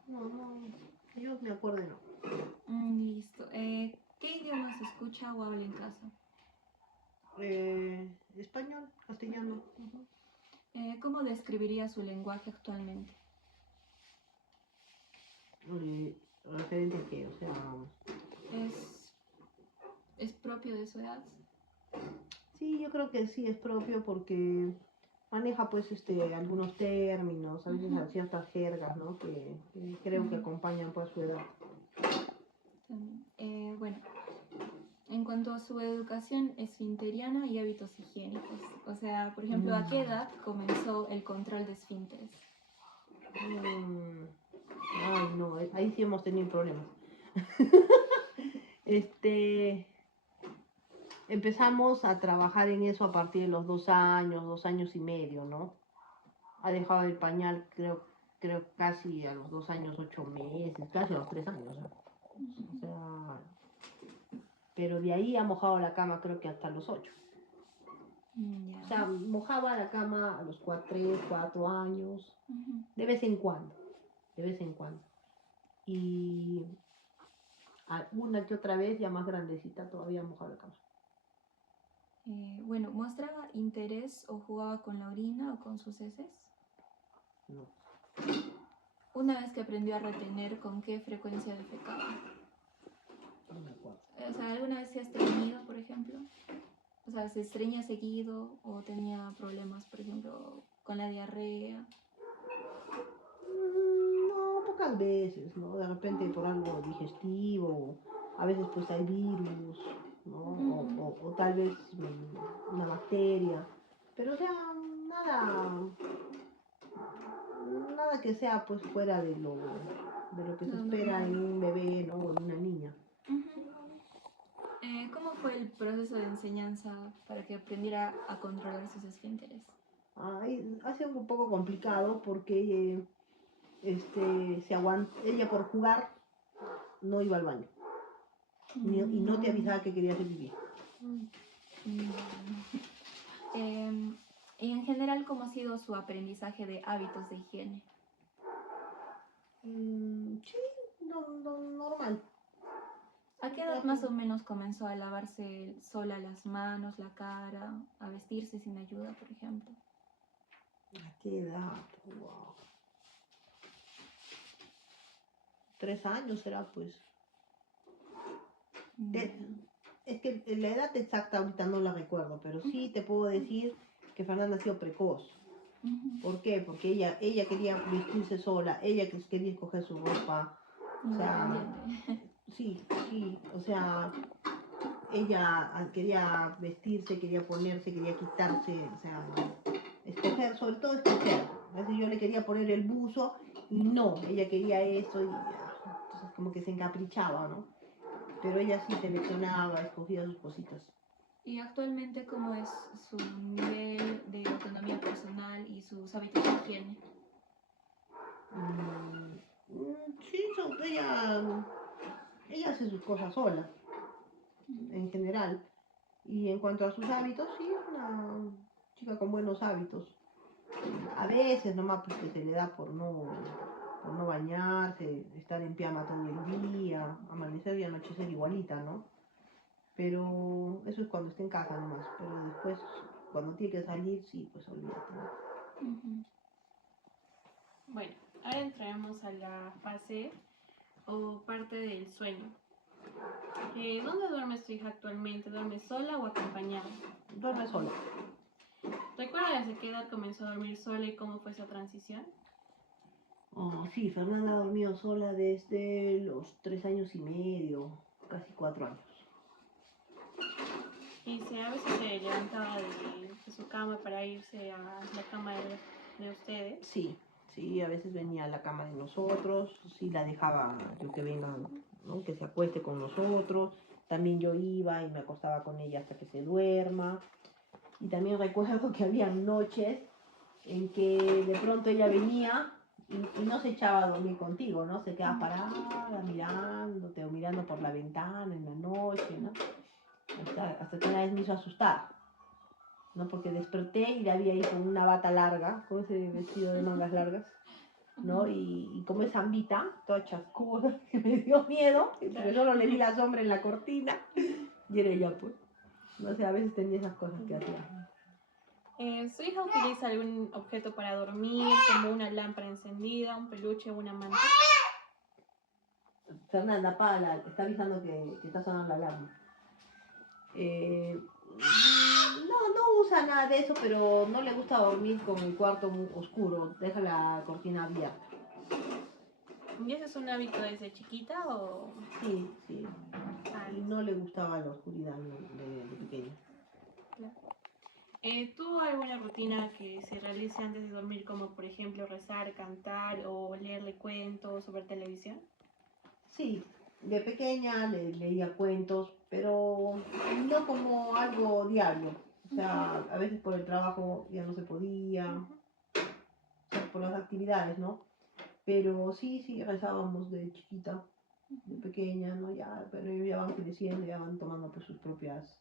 no, que yo me acuerdo, no. Listo. ¿Qué idiomas escucha o habla en casa? Español, castellano. Ujú. ¿Cómo describiría su lenguaje actualmente? Referente a qué, o sea, ¿Es propio de su edad? sí, yo creo que sí es propio porque maneja pues algunos términos, a veces Ujú. ciertas jergas, ¿no? Que creo que Ujú. acompañan pues su edad. Bueno, en cuanto a su educación esfinteriana y hábitos higiénicos, o sea, por ejemplo, ¿a qué edad comenzó el control de esfínteres? Mm, Ay, no, ahí sí hemos tenido problemas. Empezamos a trabajar en eso a partir de los 2 años y medio, ¿no? Ha dejado el pañal, creo casi a los 2 años, 8 meses, casi a los 3 años, ¿eh? O sea, pero de ahí ha mojado la cama creo que hasta los 8. Ya. O sea, mojaba la cama a los 3, 4 años, Ujú. de vez en cuando, de vez en cuando. Y una que otra vez, ya más grandecita, todavía mojaba la cama. Bueno, ¿mostraba interés o jugaba con la orina o con sus heces? No, Una vez que aprendió a retener, ¿con qué frecuencia defecaba? no me acuerdo. O sea, ¿alguna vez se ha estreñido, por ejemplo? O sea, ¿se estreñía seguido o tenía problemas, por ejemplo, con la diarrea? No, pocas veces, ¿no? De repente por algo digestivo, a veces pues hay virus, ¿no? O tal vez una bacteria, pero o sea, nada, nada que sea pues fuera de lo que se Lo espera en normal. un bebé, ¿no? O en una niña. Ujú. ¿Cómo fue el proceso de enseñanza para que aprendiera a controlar sus esfínteres? Ha sido un poco complicado porque ella por jugar no iba al baño. y no te avisaba que quería hacer pipí. Y en general, ¿cómo ha sido su aprendizaje de hábitos de higiene? Sí, normal. ¿A qué edad más o menos comenzó a lavarse sola las manos, la cara, a vestirse sin ayuda, por ejemplo? ¿A qué edad? Wow. 3 años será, pues. Es que la edad exacta ahorita no la recuerdo, pero sí te puedo decir que Fernanda ha sido precoz. ¿Por qué? Porque ella quería vestirse sola, ella quería escoger su ropa. O sea, sí, o sea, ella quería vestirse, quería ponerse, quería quitarse, o sea, escoger, sobre todo escoger. A veces yo le quería poner el buzo y no, ella quería eso y entonces como que se encaprichaba, ¿no? Pero ella sí seleccionaba, escogía sus cositas. ¿Y actualmente cómo es su nivel de autonomía personal y sus hábitos de higiene? Sí, ella hace sus cosas sola, en general. Y en cuanto a sus hábitos, sí, es una chica con buenos hábitos. A veces nomás pues que se le da por no bañarse, estar en pijama todo el día, amanecer y anochecer igualita, ¿no? Pero eso es cuando está en casa nomás. Pero después, cuando tiene que salir, sí, pues olvídate, ¿no? Bueno, ahora entramos a la fase o parte del sueño. ¿Dónde duerme su hija actualmente? ¿Duerme sola o acompañada? Duerme sola. ¿Recuerda desde qué edad comenzó a dormir sola y cómo fue esa transición? Oh, sí, Fernanda ha dormido sola desde los 3 años y medio, casi 4 años. Y a veces se levantaba de su cama para irse a la cama de ustedes. Sí, a veces venía a la cama de nosotros, sí la dejaba yo que venga, ¿no? Que se acueste con nosotros. También yo iba y me acostaba con ella hasta que se duerma. Y también recuerdo que había noches en que de pronto ella venía y no se echaba a dormir contigo, ¿no? Se quedaba parada mirándote o mirando por la ventana en la noche, ¿no? Hasta que una vez me hizo asustar, ¿no? Porque desperté y la vi ahí con una bata larga, con ese vestido de mangas largas, ¿no? Y como es zambita, toda chascuda, que me dio miedo, porque solo le vi la sombra en la cortina, y era ella, pues. No sé, a veces tenía esas cosas que hacía. ¿Su hija utiliza algún objeto para dormir, como una lámpara encendida, un peluche o una manta? Fernanda, apaga, está avisando que está sonando la alarma. No usa nada de eso, pero no le gusta dormir con el cuarto muy oscuro, deja la cortina abierta. ¿Y ese es un hábito desde chiquita o...? Sí. Y no le gustaba la oscuridad de pequeña. Claro. ¿Tuvo alguna rutina que se realice antes de dormir, como por ejemplo rezar, cantar o leerle cuentos o ver televisión? Sí, de pequeña le leía cuentos, pero no como algo diario. O sea, a veces por el trabajo ya no se podía, o sea, por las actividades, ¿no? Pero sí, rezábamos de chiquita, de pequeña, ¿no? Ya, pero ellos ya van creciendo, ya van tomando pues sus propias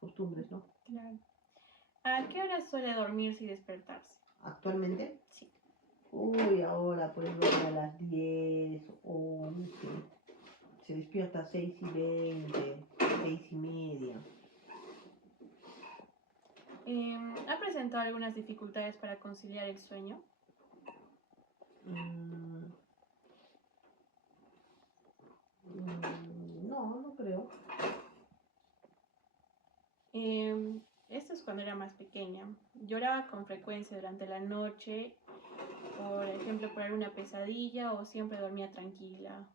costumbres, ¿no? Claro. ¿A qué hora suele dormirse y despertarse? Actualmente, Sí. ahora pues duerme a las 10, 11, se despierta a 6:20, 6:30. ¿Ha presentado algunas dificultades para conciliar el sueño? No creo. Esto es cuando era más pequeña. Lloraba con frecuencia durante la noche, por ejemplo, por alguna pesadilla, o siempre dormía tranquila.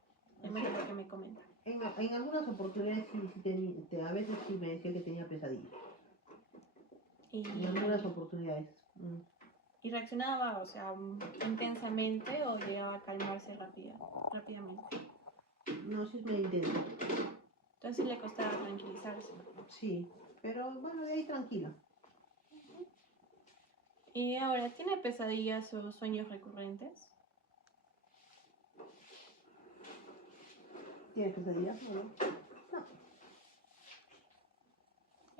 Es lo que me comenta. En algunas oportunidades a veces sí me decía que tenía pesadillas. En algunas oportunidades. ¿Y reaccionaba, o sea, intensamente o llegaba a calmarse rápidamente? No, sí es medio intenso. Entonces le costaba tranquilizarse. Sí, pero bueno, de ahí tranquila. Y ahora, ¿tiene pesadillas o sueños recurrentes? ¿Tienes pesadillas o no? No.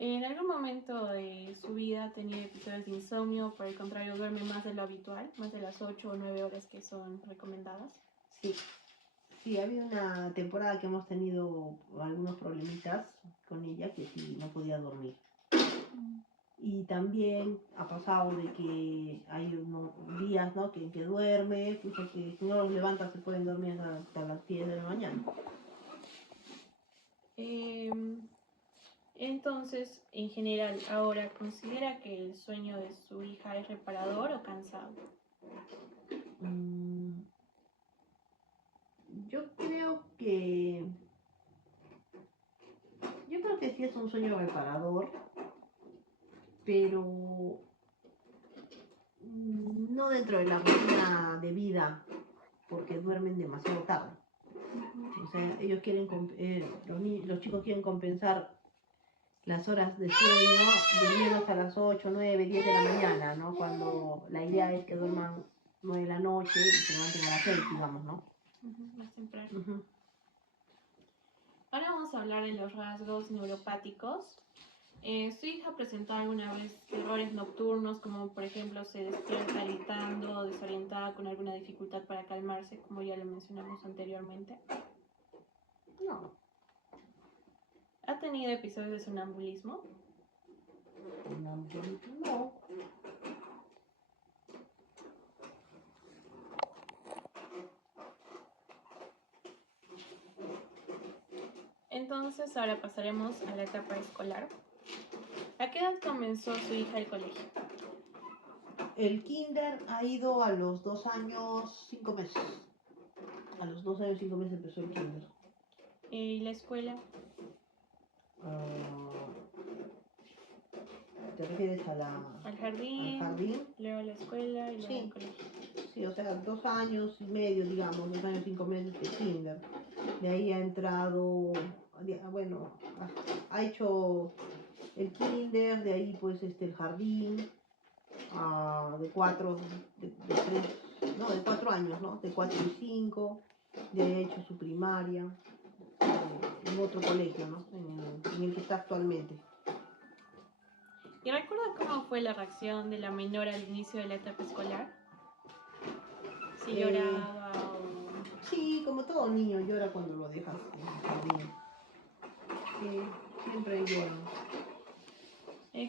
¿En algún momento de su vida ha tenido episodios de insomnio? Por el contrario, duerme más de lo habitual, más de las 8 o 9 horas que son recomendadas. Sí. Sí, ha habido una temporada que hemos tenido algunos problemitas con ella que sí, no podía dormir. Y también ha pasado de que hay unos días, ¿no? que duerme, pues, que si no los levanta se pueden dormir hasta las 10 de la mañana. Entonces, en general, ahora, ¿considera que el sueño de su hija es reparador o cansado? Yo creo que sí es un sueño reparador, pero no dentro de la rutina de vida, porque duermen demasiado tarde. O sea, ellos quieren, los chicos quieren compensar las horas de sueño durmiendo hasta las 8, 9, 10 de la mañana, ¿no? Cuando la idea es que duerman 9 de la noche y se levanten a las 6, digamos, ¿no? Más temprano. Ahora vamos a hablar de los rasgos neuropáticos. ¿Su hija presentó alguna vez errores nocturnos, como por ejemplo se despierta gritando o desorientada con alguna dificultad para calmarse, como ya lo mencionamos anteriormente? No. ¿Ha tenido episodios de sonambulismo? No. Entonces ahora pasaremos a la etapa escolar. ¿A qué edad comenzó su hija el colegio? El kinder ha ido a los 2 años, 5 meses. A los 2 años, 5 meses empezó el kinder. ¿Y la escuela? ¿Te refieres al jardín? al jardín? Luego a la escuela y luego al colegio. Sí, o sea, 2 años y medio, digamos, 2 años, 5 meses de kinder. De ahí ha entrado, bueno, ha hecho el kinder, de ahí pues el jardín, de 4 años, ¿no? De 4 y 5, de ahí ha hecho su primaria, en otro colegio, ¿no? En el que está actualmente. ¿Y recuerda cómo fue la reacción de la menor al inicio de la etapa escolar? ¿Si lloraba o...? Sí, como todo niño llora cuando lo dejas en el jardín. Sí, siempre lloran.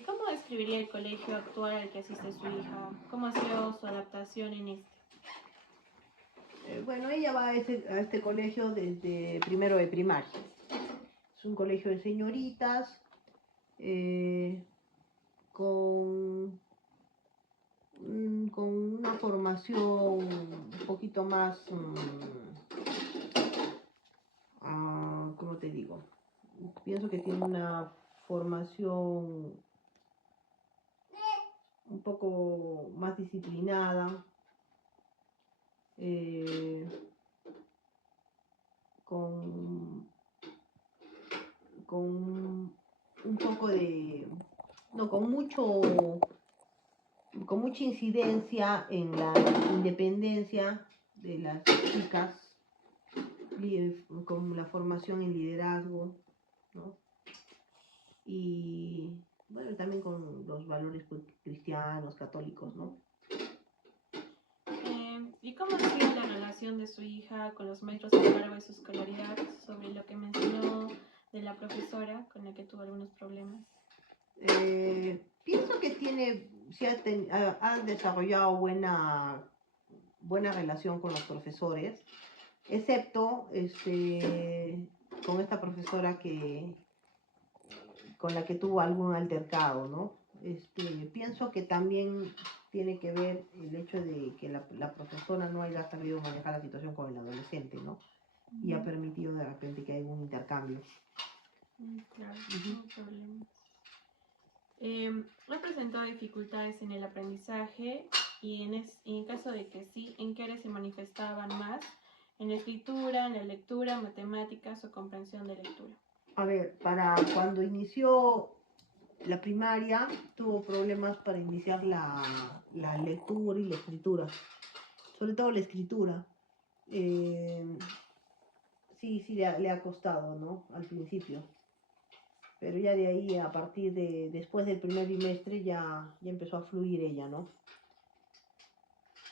¿Cómo describiría el colegio actual al que asiste su hija? ¿Cómo ha sido su adaptación en este? Bueno, ella va a este colegio desde primero de primaria. Es un colegio de señoritas, con una formación un poquito más, ¿cómo te digo? Pienso que tiene una formación un poco más disciplinada, con un poco de, no, con mucha incidencia en la independencia de las chicas, con la formación en liderazgo, ¿no? Y bueno, también con los valores cristianos, católicos, ¿no? ¿Y cómo ha sido la relación de su hija con los maestros a lo largo de su escolaridad, sobre lo que mencionó de la profesora con la que tuvo algunos problemas? Pienso que ha desarrollado buena relación con los profesores, excepto con esta profesora con la que tuvo algún altercado, ¿no? Pienso que también tiene que ver el hecho de que la profesora no haya sabido manejar la situación con el adolescente, ¿no? Y ha permitido de repente que haya un intercambio. Claro, no problemas. ¿Ha presentado dificultades en el aprendizaje? Y en caso de que sí, ¿en qué áreas se manifestaban más? ¿En la escritura, en la lectura, matemáticas o comprensión de lectura? A ver, para cuando inició la primaria, tuvo problemas para iniciar la lectura y la escritura. Sobre todo la escritura. Sí, le ha costado, ¿no? Al principio. Pero ya de ahí, a partir de después del primer bimestre, ya empezó a fluir ella, ¿no?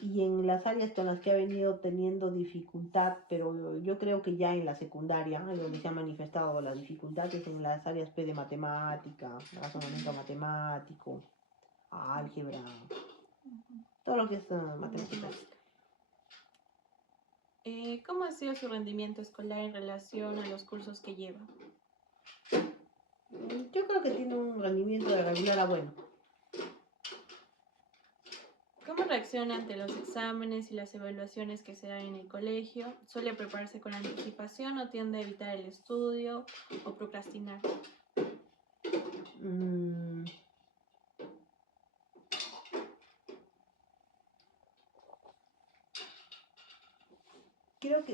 Y en las áreas con las que ha venido teniendo dificultad, pero yo creo que ya en la secundaria, donde se ha manifestado la dificultad, es en las áreas P de matemática, razonamiento matemático, álgebra, todo lo que es matemáticas. ¿Cómo ha sido su rendimiento escolar en relación a los cursos que lleva? Yo creo que tiene un rendimiento de regular a bueno. ¿Cómo reacciona ante los exámenes y las evaluaciones que se dan en el colegio? ¿Suele prepararse con anticipación o tiende a evitar el estudio o procrastinar? Mm, creo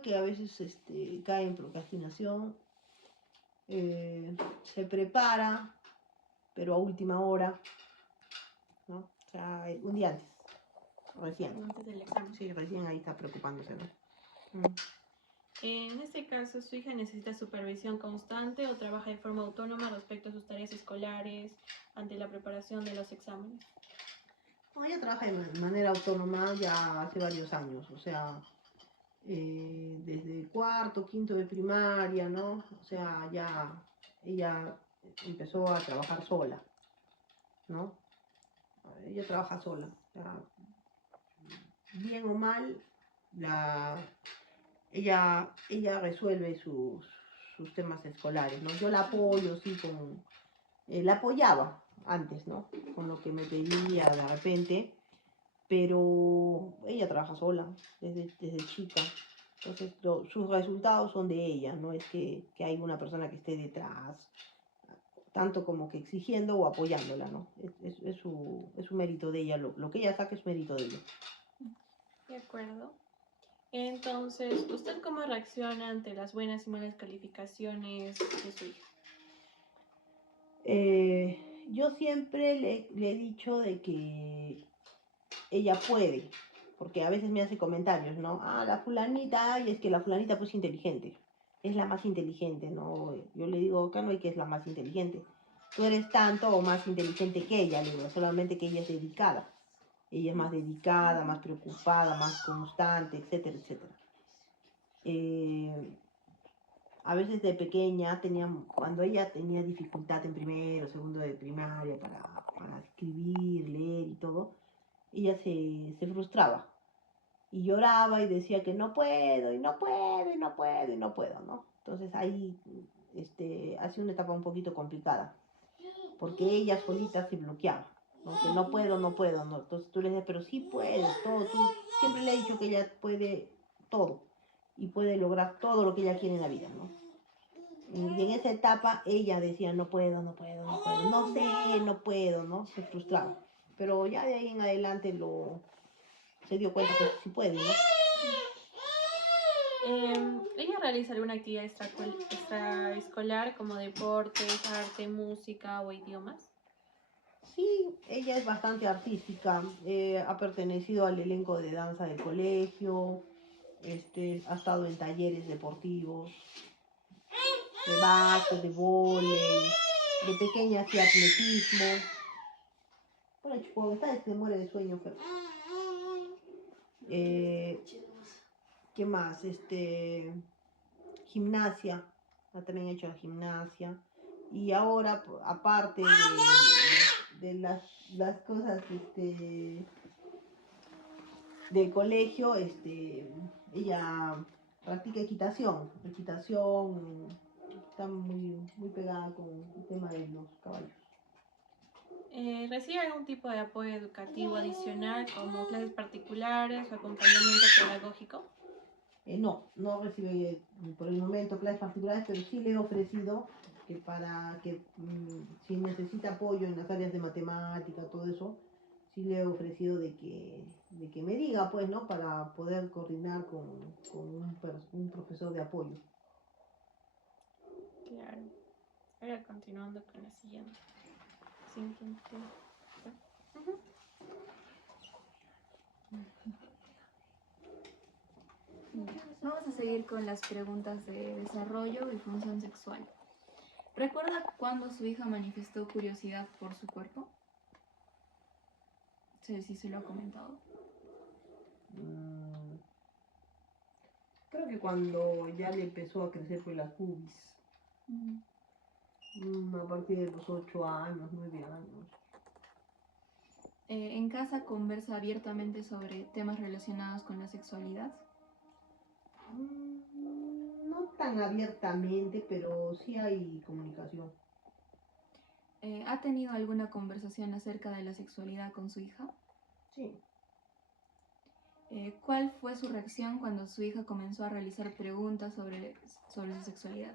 que a veces cae en procrastinación, se prepara, pero a última hora, ¿no? O sea, un día antes, recién. Antes del examen. Sí, recién ahí está preocupándose, ¿no? En este caso, ¿su hija necesita supervisión constante o trabaja de forma autónoma respecto a sus tareas escolares ante la preparación de los exámenes? No, ella trabaja de manera autónoma ya hace varios años, o sea, desde cuarto, quinto de primaria, ¿no? O sea, ya ella empezó a trabajar sola, ¿no? Ella trabaja sola, o sea, bien o mal, ella resuelve sus temas escolares, ¿no? Yo la apoyo, sí, la apoyaba antes, ¿no? Con lo que me pedía de repente, pero ella trabaja sola desde chica. Entonces, sus resultados son de ella, no es que hay una persona que esté detrás, tanto como que exigiendo o apoyándola, ¿no? Es su mérito de ella, lo que ella saca es mérito de ella. De acuerdo. Entonces, ¿usted cómo reacciona ante las buenas y malas calificaciones de su hija? Yo siempre le he dicho de que ella puede, porque a veces me hace comentarios, ¿no? Ah, la fulanita, y es que la fulanita pues inteligente, es la más inteligente, ¿no? Yo le digo, acá no hay que es la más inteligente, tú eres tanto o más inteligente que ella, le digo, solamente que ella es dedicada, ella es más dedicada, más preocupada, más constante, etcétera, etcétera. A veces de pequeña, cuando ella tenía dificultad en primero, segundo de primaria para escribir, leer y todo, ella se frustraba y lloraba y decía que no puedo, y no puedo, y no puedo, y no puedo, ¿no? Entonces ahí ha sido una etapa un poquito complicada, porque ella solita se bloqueaba, ¿no? Que no puedo, no puedo, ¿no? Entonces tú le dices, pero sí puedes, todo, tú siempre le he dicho que ella puede todo, y puede lograr todo lo que ella quiere en la vida, ¿no? Y en esa etapa ella decía, no puedo, no puedo, no puedo, no sé, no puedo, ¿no? Se frustraba. Pero ya de ahí en adelante se dio cuenta que sí puede, ¿no? ¿Ella realiza alguna actividad extraescolar como deportes, arte, música o idiomas? Sí, ella es bastante artística, ha pertenecido al elenco de danza del colegio, ha estado en talleres deportivos, de básquet, de vóley, de pequeña hacía atletismo. Bueno, chico, está se muere de sueño, pero... ¿Qué más? Gimnasia, también he hecho gimnasia. Y ahora, aparte de las cosas del colegio, ella practica equitación. Equitación, está muy pegada con el tema de los caballos. ¿Recibe algún tipo de apoyo educativo adicional como clases particulares o acompañamiento pedagógico? No recibe por el momento clases particulares, pero sí le he ofrecido que si necesita apoyo en las áreas de matemática, todo eso, sí le he ofrecido de que me diga, pues, ¿no? Para poder coordinar con un profesor de apoyo. Claro. Ahora continuando con la siguiente. Ujú. Vamos a seguir con las preguntas de desarrollo y función sexual. ¿Recuerda cuando su hija manifestó curiosidad por su cuerpo? Sí, sí, se lo ha comentado. Mm, Creo que cuando ya le empezó a crecer pues las pubis, a partir de los 8 años, 9 años. ¿En casa conversa abiertamente sobre temas relacionados con la sexualidad? No tan abiertamente, pero sí hay comunicación. ¿Ha tenido alguna conversación acerca de la sexualidad con su hija? Sí. ¿Cuál fue su reacción cuando su hija comenzó a realizar preguntas sobre su sexualidad?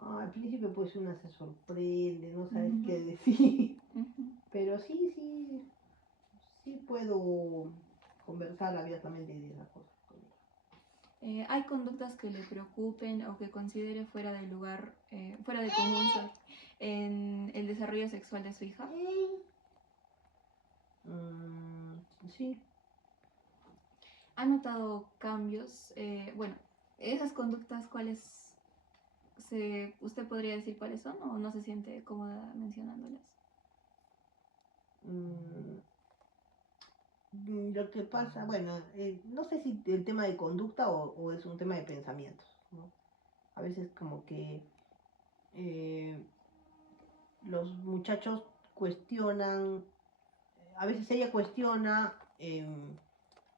Al principio pues una se sorprende, no sabes qué decir, pero sí puedo conversar abiertamente de esas cosas con ella. ¿Hay conductas que le preocupen o que considere fuera de lugar, fuera de común en el desarrollo sexual de su hija? Sí. ¿Ha notado cambios? Bueno, esas conductas, ¿cuáles usted podría decir cuáles son o no se siente cómoda mencionándolas? Lo que pasa, bueno, no sé si el tema de conducta o es un tema de pensamientos, ¿no? A veces como que los muchachos cuestionan, a veces ella cuestiona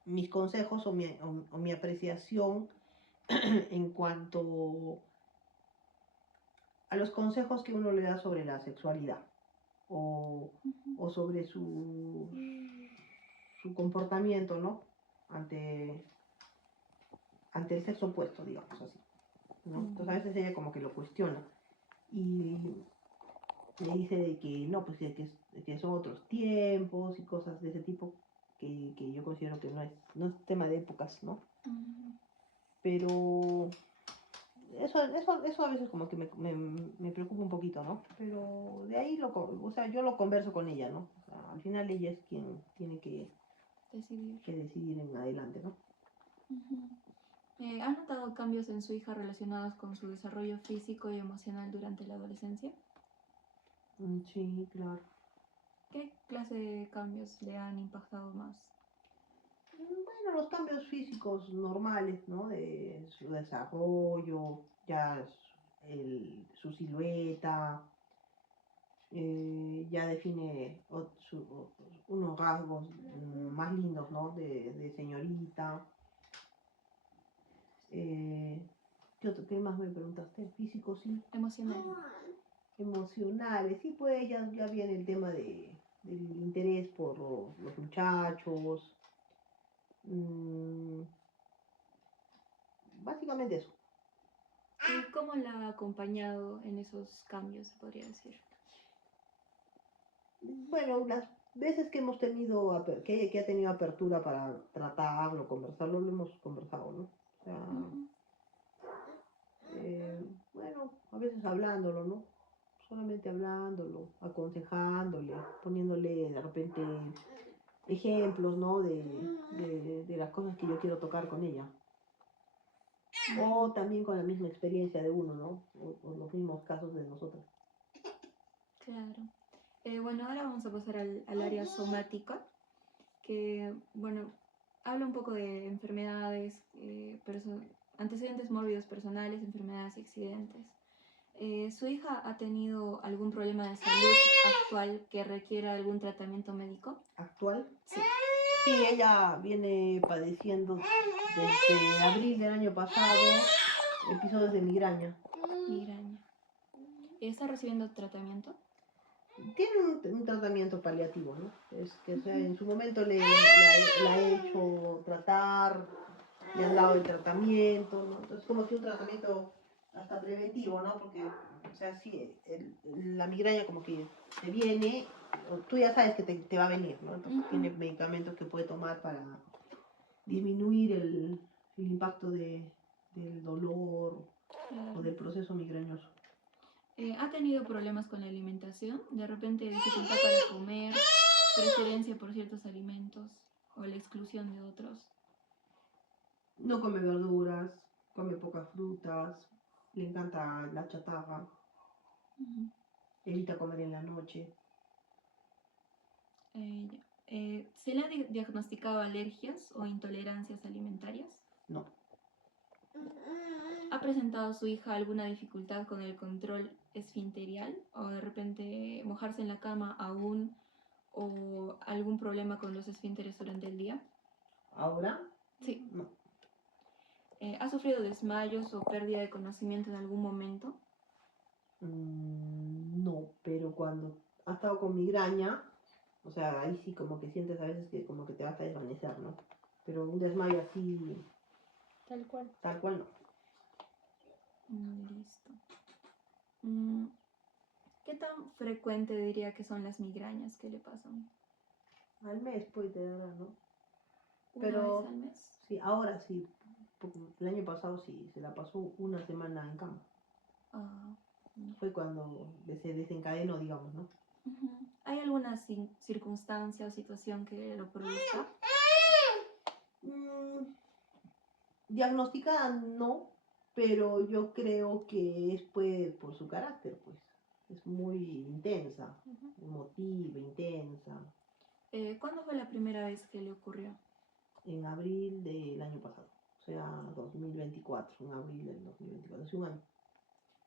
mis consejos o mi apreciación en cuanto a los consejos que uno le da sobre la sexualidad o sobre su comportamiento, ¿no? Ante el sexo opuesto, digamos así, ¿no? Entonces a veces ella como que lo cuestiona y le dice de que no, pues que son otros tiempos y cosas de ese tipo que yo considero que no es tema de épocas, ¿no? Pero eso a veces como que me preocupa un poquito, ¿no? Pero de ahí, o sea, yo lo converso con ella, ¿no? O sea, al final ella es quien tiene que decidir en adelante, ¿no? ¿Ha notado cambios en su hija relacionados con su desarrollo físico y emocional durante la adolescencia? Sí, claro. ¿Qué clase de cambios le han impactado más? Bueno, los cambios físicos normales, ¿no? De su desarrollo, ya su silueta, ya define unos rasgos más lindos, ¿no? De señorita. ¿Qué más me preguntaste? ¿Físico, sí? Emocional. Emocionales, sí, pues ya viene el tema del interés por los muchachos. Básicamente eso. ¿Y cómo la ha acompañado en esos cambios, se podría decir? Bueno, las veces que hemos tenido, que ha tenido apertura para tratarlo, conversarlo, lo hemos conversado, ¿no? O sea, bueno, a veces hablándolo, ¿no? Solamente hablándolo, aconsejándole, poniéndole de repente ejemplos, ¿no? De las cosas que yo quiero tocar con ella. O también con la misma experiencia de uno, ¿no? O los mismos casos de nosotros. Claro. Bueno, ahora vamos a pasar al área somática, que, bueno, habla un poco de enfermedades, antecedentes mórbidos personales, enfermedades y accidentes. ¿Su hija ha tenido algún problema de salud actual que requiera algún tratamiento médico? ¿Actual? Sí. Sí, ella viene padeciendo desde abril del año pasado episodios de migraña. Migraña. ¿Está recibiendo tratamiento? Tiene un tratamiento paliativo, ¿no? Es que, o sea, en su momento la he hecho tratar, le han dado el tratamiento, ¿no? Entonces, como que un tratamiento hasta preventivo, ¿no? Porque, o sea, sí, la migraña como que te viene, tú ya sabes que te va a venir, ¿no? Entonces, tiene medicamentos que puede tomar para disminuir el impacto del dolor o del proceso migrañoso. ¿Ha tenido problemas con la alimentación? De repente dificultad para comer, preferencia por ciertos alimentos o la exclusión de otros. No come verduras, come pocas frutas, le encanta la chatarra, Ujú. evita comer en la noche. Ya. ¿Se le ha diagnosticado alergias o intolerancias alimentarias? No, ¿Ha presentado su hija alguna dificultad con el control esfinterial o de repente mojarse en la cama aún o algún problema con los esfínteres durante el día? ahora Sí. no. ¿Ha sufrido desmayos o pérdida de conocimiento en algún momento? No, pero cuando ha estado con migraña, o sea, ahí sí como que sientes a veces que como que te vas a desvanecer, ¿no? Pero un desmayo así, Tal cual. tal cual no. Listo. Mm, ¿Qué tan frecuente diría que son las migrañas que le pasan? Al mes puede dar, ¿no? ¿Una Pero vez al mes? sí, ahora sí, porque el año pasado sí, se la pasó una semana en cama. Ah, ya. Fue cuando se desencadenó, digamos, ¿no? Ujú. ¿Hay alguna circunstancia o situación que lo produzca? Mm, diagnosticada no, pero yo creo que es pues, por su carácter, pues. Es muy intensa, Ujú. emotiva, intensa. ¿Cuándo fue la primera vez que le ocurrió? En abril del año pasado, o sea, 2024, en abril del 2024, hace un año.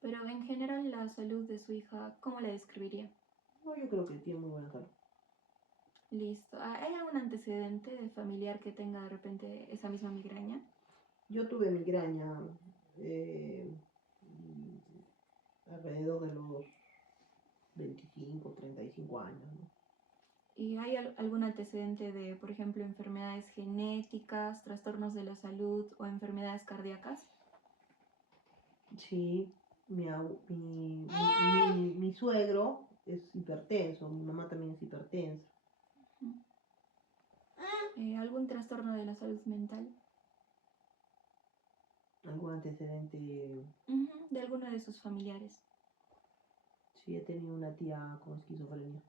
Pero en general la salud de su hija, ¿cómo la describiría? No, yo creo que tiene muy buena salud. Listo. ¿Hay algún antecedente de familiar que tenga de repente esa misma migraña? Yo tuve migraña eh, alrededor de los 25, 35 años, ¿no? ¿Y hay algún antecedente de, por ejemplo, enfermedades genéticas, trastornos de la salud o enfermedades cardíacas? Sí, mi suegro es hipertenso, mi mamá también es hipertensa. Ujú. ¿Algún trastorno de la salud mental? Algún antecedente, Ujú, de alguno de sus familiares. sí, he tenido una tía con esquizofrenia.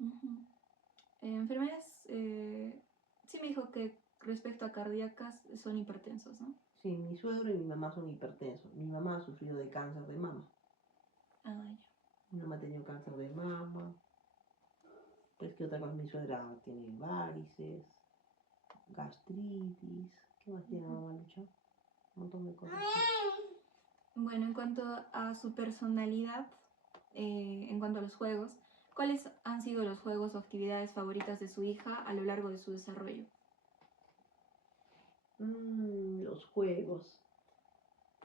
Ujú. Enfermedades, sí me dijo que respecto a cardíacas son hipertensos, ¿no? Sí, mi suegro y mi mamá son hipertensos. Mi mamá ha sufrido de cáncer de mama. Ah, ya. Mi mamá ha tenido cáncer de mama. Pues que otra cosa, mi suegra tiene varices, gastritis. ¿Qué más tiene Ujú. mamá, Lucha? Un montón de cosas. Bueno, en cuanto a su personalidad, en cuanto a los juegos, ¿cuáles han sido los juegos o actividades favoritas de su hija a lo largo de su desarrollo? Los juegos.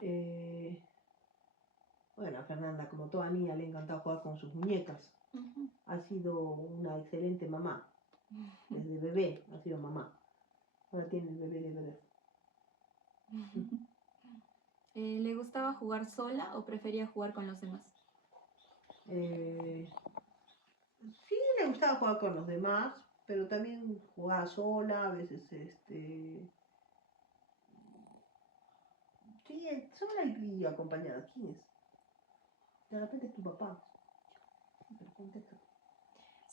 Eh, bueno, a Fernanda, como toda niña, le encanta jugar con sus muñecas. Ujú. Ha sido una excelente mamá. Desde bebé ha sido mamá. Ahora tiene el bebé de bebé. ¿Le gustaba jugar sola o prefería jugar con los demás? Eh, sí, le gustaba jugar con los demás, pero también jugaba sola, a veces sí, sola y acompañada. ¿Quién es? De repente es tu papá. Pero contesta.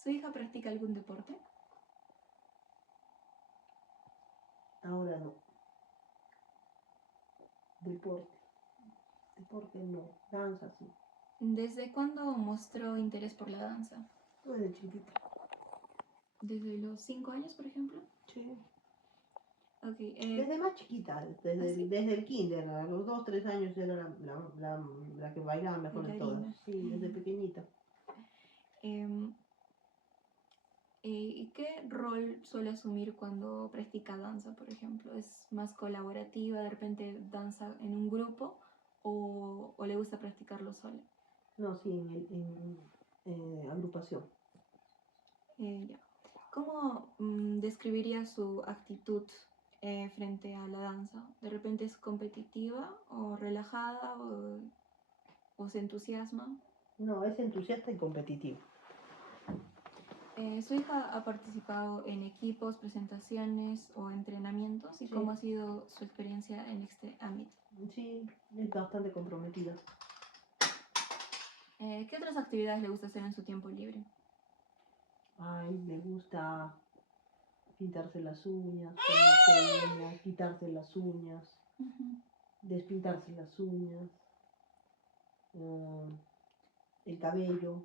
¿Su hija practica algún deporte? Ahora no. Deporte. Deporte no. Danza sí. ¿Desde cuándo mostró interés por la danza? Desde chiquitita. ¿Desde los 5 años, por ejemplo? Sí. Ok, Desde más chiquita, ¿ah, sí? desde el kinder, a los 2, 3 años era la que bailaba mejor de todas. Bailarina. Sí, desde pequeñita. Em, ¿Y qué rol suele asumir cuando practica danza, por ejemplo? ¿Es más colaborativa, de repente danza en un grupo o le gusta practicarlo sola? No, sí, en agrupación. Ya. ¿Cómo describiría su actitud frente a la danza? ¿De repente es competitiva o relajada o se entusiasma? No, es entusiasta y competitivo. ¿Su hija ha participado en equipos, presentaciones o entrenamientos? ¿Y Sí, cómo ha sido su experiencia en este ámbito? sí, es bastante comprometida. ¿Qué otras actividades le gusta hacer en su tiempo libre? Ay, le gusta pintarse las uñas, ponerse uñas, quitarse las uñas, Ujú. despintarse las uñas. el cabello.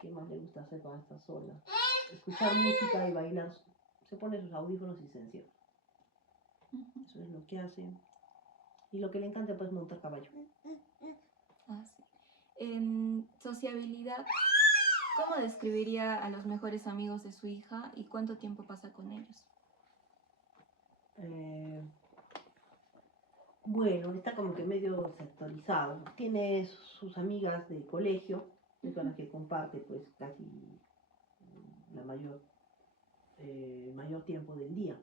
¿Qué más le gusta hacer cuando está sola? Escuchar música y bailar. Se pone sus audífonos y se encierra. Eso es lo que hace. Y lo que le encanta pues montar caballo. Ah, sí. En sociabilidad, ¿cómo describiría a los mejores amigos de su hija y cuánto tiempo pasa con ellos? Bueno, está como que medio sectorizado. Tiene sus amigas de colegio, con las que comparte pues casi la mayor tiempo del día.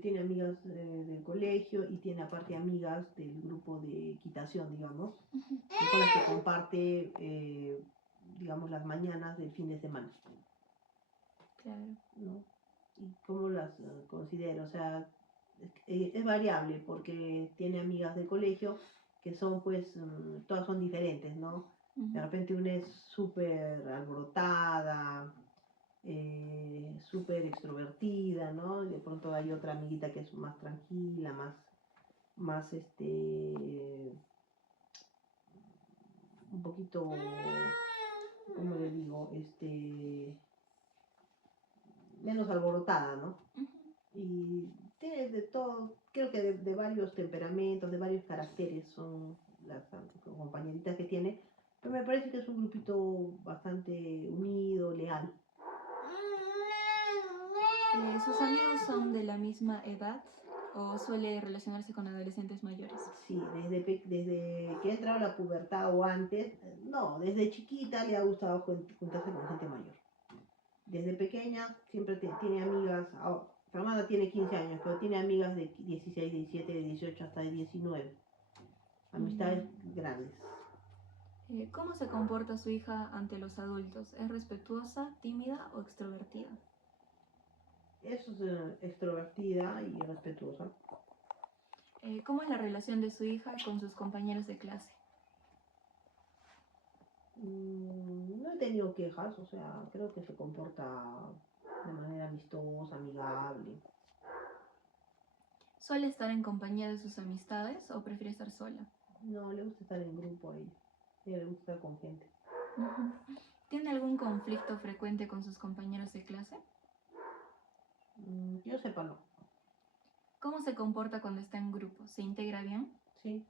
Tiene amigas del colegio y tiene aparte amigas del grupo de equitación, digamos, con las que comparte, digamos, las mañanas del fin de semana. Claro. ¿No? ¿Y cómo las considero? O sea, es variable porque tiene amigas del colegio que son pues, todas son diferentes, ¿no? De repente una es súper alborotada, súper extrovertida, ¿no? Y de pronto hay otra amiguita que es más tranquila, más un poquito, ¿cómo le digo? Menos alborotada, ¿no? Y tiene de todo, creo que de varios temperamentos, de varios caracteres son las compañeritas que tiene, pero me parece que es un grupito bastante unido, leal. ¿Sus amigos son de la misma edad o suele relacionarse con adolescentes mayores? Sí, desde que ha entrado a la pubertad o antes, no, desde chiquita le ha gustado juntarse con gente mayor. Desde pequeña siempre tiene amigas, Fernanda tiene 15 años, pero tiene amigas de 16, 17, de 18 hasta de 19. Amistades grandes. ¿Cómo se comporta su hija ante los adultos? ¿Es respetuosa, tímida o extrovertida? Es extrovertida y respetuosa. ¿Cómo es la relación de su hija con sus compañeros de clase? No he tenido quejas, o sea, creo que se comporta de manera amistosa, amigable. ¿Suele estar en compañía de sus amistades o prefiere estar sola? No, le gusta estar en grupo a ella. A ella le gusta estar con gente. ¿Tiene algún conflicto frecuente con sus compañeros de clase? Yo sepa, no. ¿Cómo se comporta cuando está en grupo? ¿Se integra bien? Sí.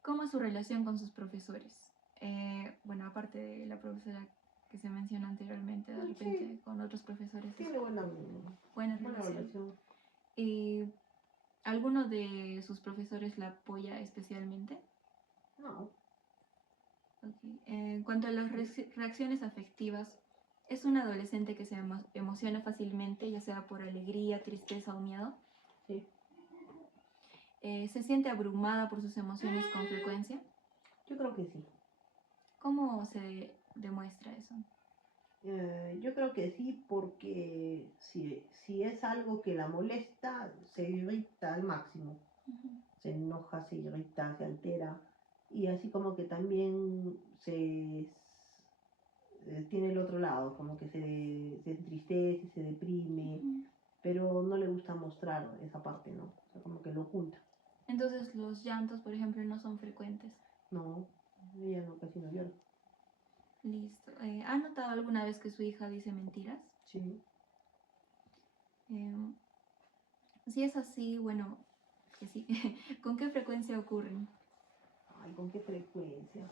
¿Cómo es su relación con sus profesores? Bueno, aparte de la profesora que se mencionó anteriormente, de repente con otros profesores. Tiene buena relación. ¿Y alguno de sus profesores la apoya especialmente? No. Okay. En cuanto a las reacciones afectivas, ¿es un adolescente que se emociona fácilmente, ya sea por alegría, tristeza o miedo? Sí. ¿Se siente abrumada por sus emociones con frecuencia? Yo creo que sí. ¿Cómo se demuestra eso? Yo creo que sí, porque si es algo que la molesta, se irrita al máximo. Se enoja, se irrita, se altera. Y así como que también tiene el otro lado, como que se entristece, se deprime, pero no le gusta mostrar esa parte, ¿no? O sea, como que lo oculta. Entonces los llantos, por ejemplo, no son frecuentes. No, ella no, casi no llora. Listo. ¿Ha notado alguna vez que su hija dice mentiras? Sí. Si es así, bueno, que sí. ¿Con qué frecuencia ocurren? Ay, ¿con qué frecuencia?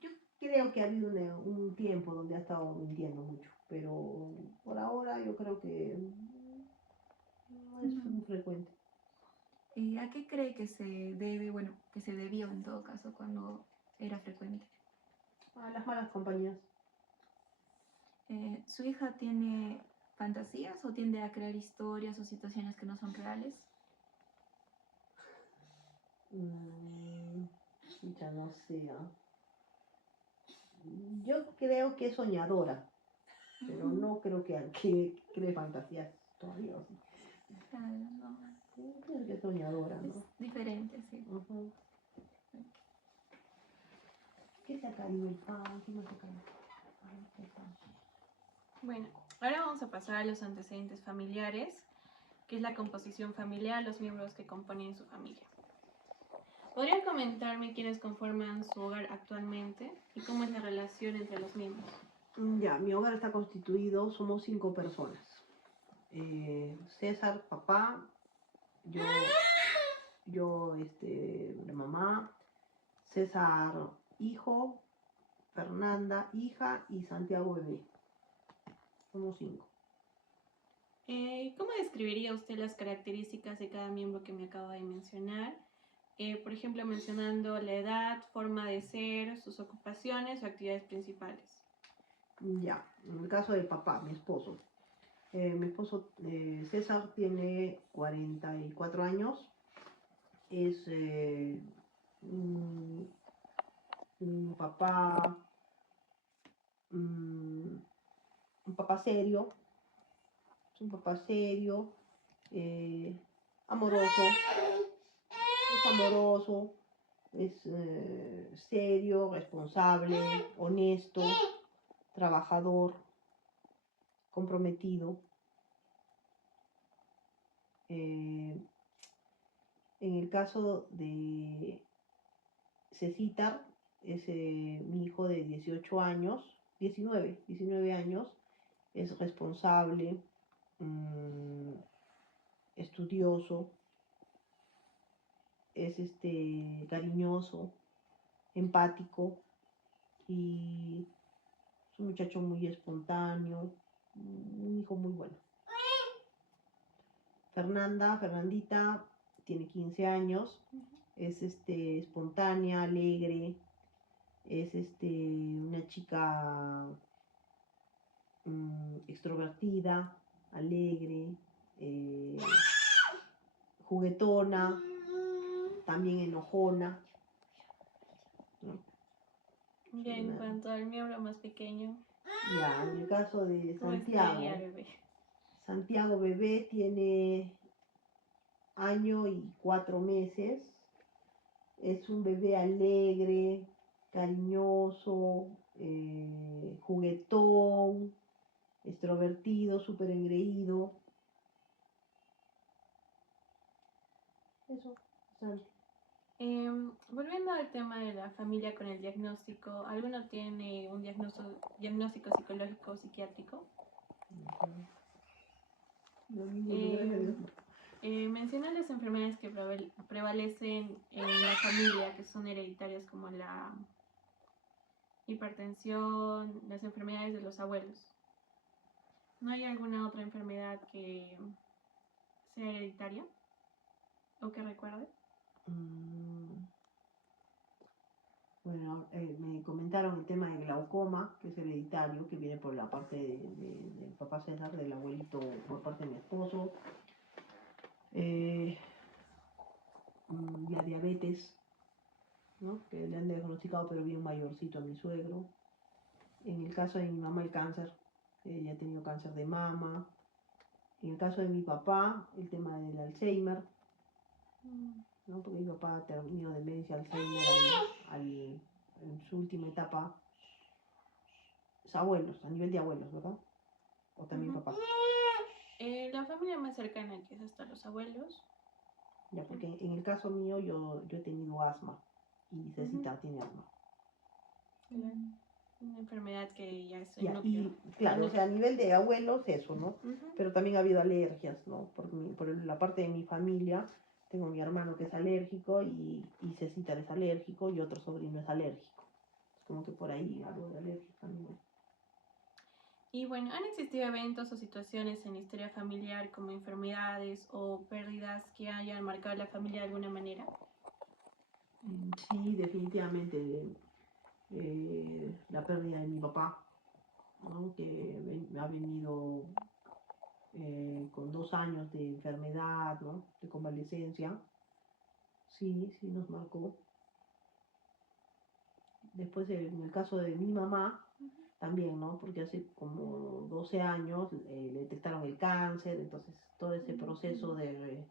Yo creo que ha habido un tiempo donde ha estado mintiendo mucho, pero por ahora yo creo que no es muy frecuente. ¿A qué cree que se debe, bueno, que se debió en todo caso cuando era frecuente? A las malas compañías. ¿Su hija tiene fantasías o tiende a crear historias o situaciones que no son reales? Ya no sé. Yo creo que es soñadora, pero no creo que cree fantasías todavía. ¿Sí? Claro, no. Creo que es soñadora, ¿no? Es diferente, sí. ¿Qué se ha caído el pan? ¿Qué más se ha caído? Bueno, ahora vamos a pasar a los antecedentes familiares. qué es la composición familiar, los miembros que componen su familia. ¿Podrían comentarme quiénes conforman su hogar actualmente y cómo es la relación entre los miembros? Ya, mi hogar está constituido, somos 5 personas. César, papá, yo, la mamá, César, hijo, Fernanda, hija y Santiago, bebé. Somos 5. ¿Cómo describiría usted las características de cada miembro que me acaba de mencionar? Por ejemplo, mencionando la edad, forma de ser, sus ocupaciones o actividades principales. Ya, en el caso de papá, mi esposo. Mi esposo César tiene 44 años. Es un papá, un papá serio. Es un papá serio, amoroso. Es amoroso, es serio, responsable, honesto, trabajador, comprometido. En el caso de Cecitar, es mi hijo de 18 años, 19 años, es responsable, estudioso, es cariñoso, empático y es un muchacho muy espontáneo, un hijo muy bueno. Fernandita, tiene 15 años, es espontánea, alegre, es una chica extrovertida, alegre, juguetona, también enojona, ¿no? Bien, en cuanto al miembro más pequeño, Ya, en el caso de ¿cómo describiría al bebé? Santiago bebé tiene 1 año y 4 meses. Es un bebé alegre, cariñoso, juguetón, extrovertido, súper engreído. Eso, Santi. Volviendo al tema de la familia con el diagnóstico, ¿alguno tiene un diagnóstico psicológico o psiquiátrico? Menciona las enfermedades que prevalecen en la familia, que son hereditarias, como la hipertensión, las enfermedades de los abuelos. ¿No hay alguna otra enfermedad que sea hereditaria o que recuerde? Bueno, me comentaron el tema de glaucoma, que es hereditario, que viene por la parte del papá César, del abuelito por parte de mi esposo. La diabetes, ¿no? Que le han diagnosticado, pero bien mayorcito a mi suegro. En el caso de mi mamá, el cáncer. Ella ha tenido cáncer de mama. En el caso de mi papá, el tema del Alzheimer, ¿no? Porque mi papá ha tenido demencia, Alzheimer en su última etapa. Los abuelos, a nivel de abuelos, ¿verdad? O también papá. La familia más cercana, que es hasta los abuelos. Ya, porque en el caso mío yo he tenido asma y Cecita tiene asma. Una enfermedad que ya es Ya, y claro, o sea, a nivel de abuelos eso, ¿no? Pero también ha habido alergias, ¿no? Por la parte de mi familia, tengo mi hermano que es alérgico y Cecita es alérgico y otro sobrino es alérgico. Es como que por ahí algo de alergia también. Y bueno, ¿han existido eventos o situaciones en la historia familiar como enfermedades o pérdidas que hayan marcado a la familia de alguna manera? Sí, definitivamente la pérdida de mi papá, ¿no? Que ha venido con 2 años de enfermedad, ¿no? De convalecencia. Sí, sí nos marcó. Después, en el caso de mi mamá, también, ¿no? Porque hace como 12 años le detectaron el cáncer, entonces todo ese proceso de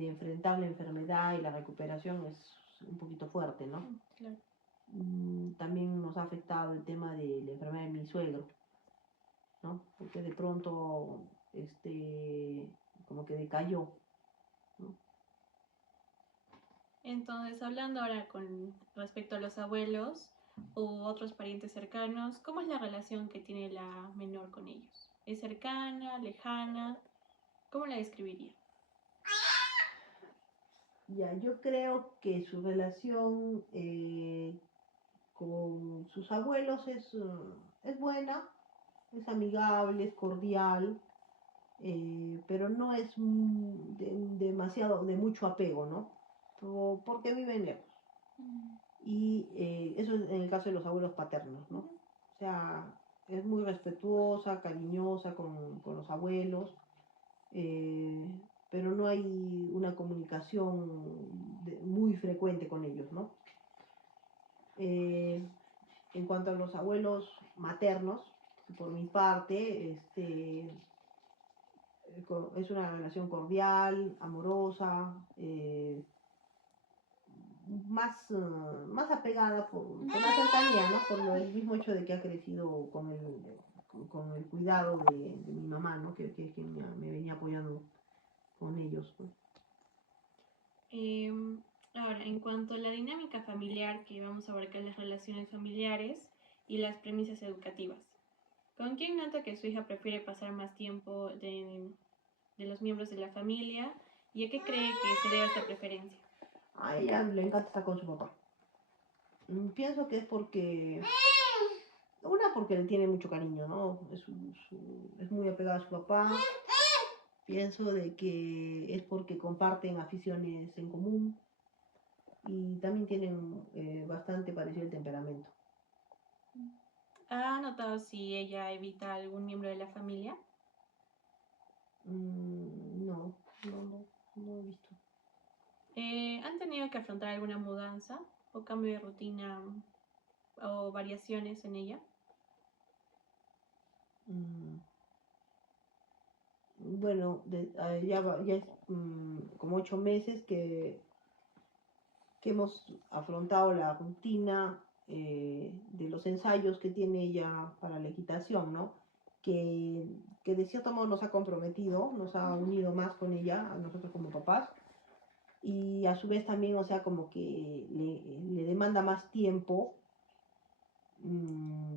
enfrentar la enfermedad y la recuperación es un poquito fuerte, ¿no? Claro. También nos ha afectado el tema de la enfermedad de mi suegro, ¿no? Porque de pronto como que decayó, ¿no? Entonces, hablando ahora con respecto a los abuelos u otros parientes cercanos, ¿cómo es la relación que tiene la menor con ellos? ¿Es cercana, lejana? ¿Cómo la describiría? Ya, yo creo que su relación con sus abuelos es buena, es amigable, es cordial, pero no es demasiado, de mucho apego, ¿no? Porque viven lejos. Y eso es en el caso de los abuelos paternos, ¿no? O sea, es muy respetuosa, cariñosa con los abuelos, eh, pero no hay una comunicación muy frecuente con ellos, ¿no? En cuanto a los abuelos maternos, por mi parte, es una relación cordial, amorosa, más apegada por la cercanía, ¿no? El mismo hecho de que ha crecido con el cuidado de mi mamá, ¿no? Que me venía apoyando con ellos, pues. Ahora, en cuanto a la dinámica familiar, que vamos a abarcar las relaciones familiares y las premisas educativas. ¿Con quién nota que su hija prefiere pasar más tiempo de los miembros de la familia y a qué cree que se debe esta preferencia? A ella le encanta estar con su papá. Pienso que es porque le tiene mucho cariño, ¿no? Es muy apegada a su papá. Pienso de que es porque comparten aficiones en común y también tienen bastante parecido el temperamento. ¿Ha notado si ella evita a algún miembro de la familia? No, no he visto. ¿Han tenido que afrontar alguna mudanza o cambio de rutina o variaciones en ella? Bueno, ya es como 8 meses que hemos afrontado la rutina de los ensayos que tiene ella para la equitación, ¿no? Que de cierto modo nos ha comprometido, nos ha unido más con ella, a nosotros como papás, y a su vez también, o sea, como que le demanda más tiempo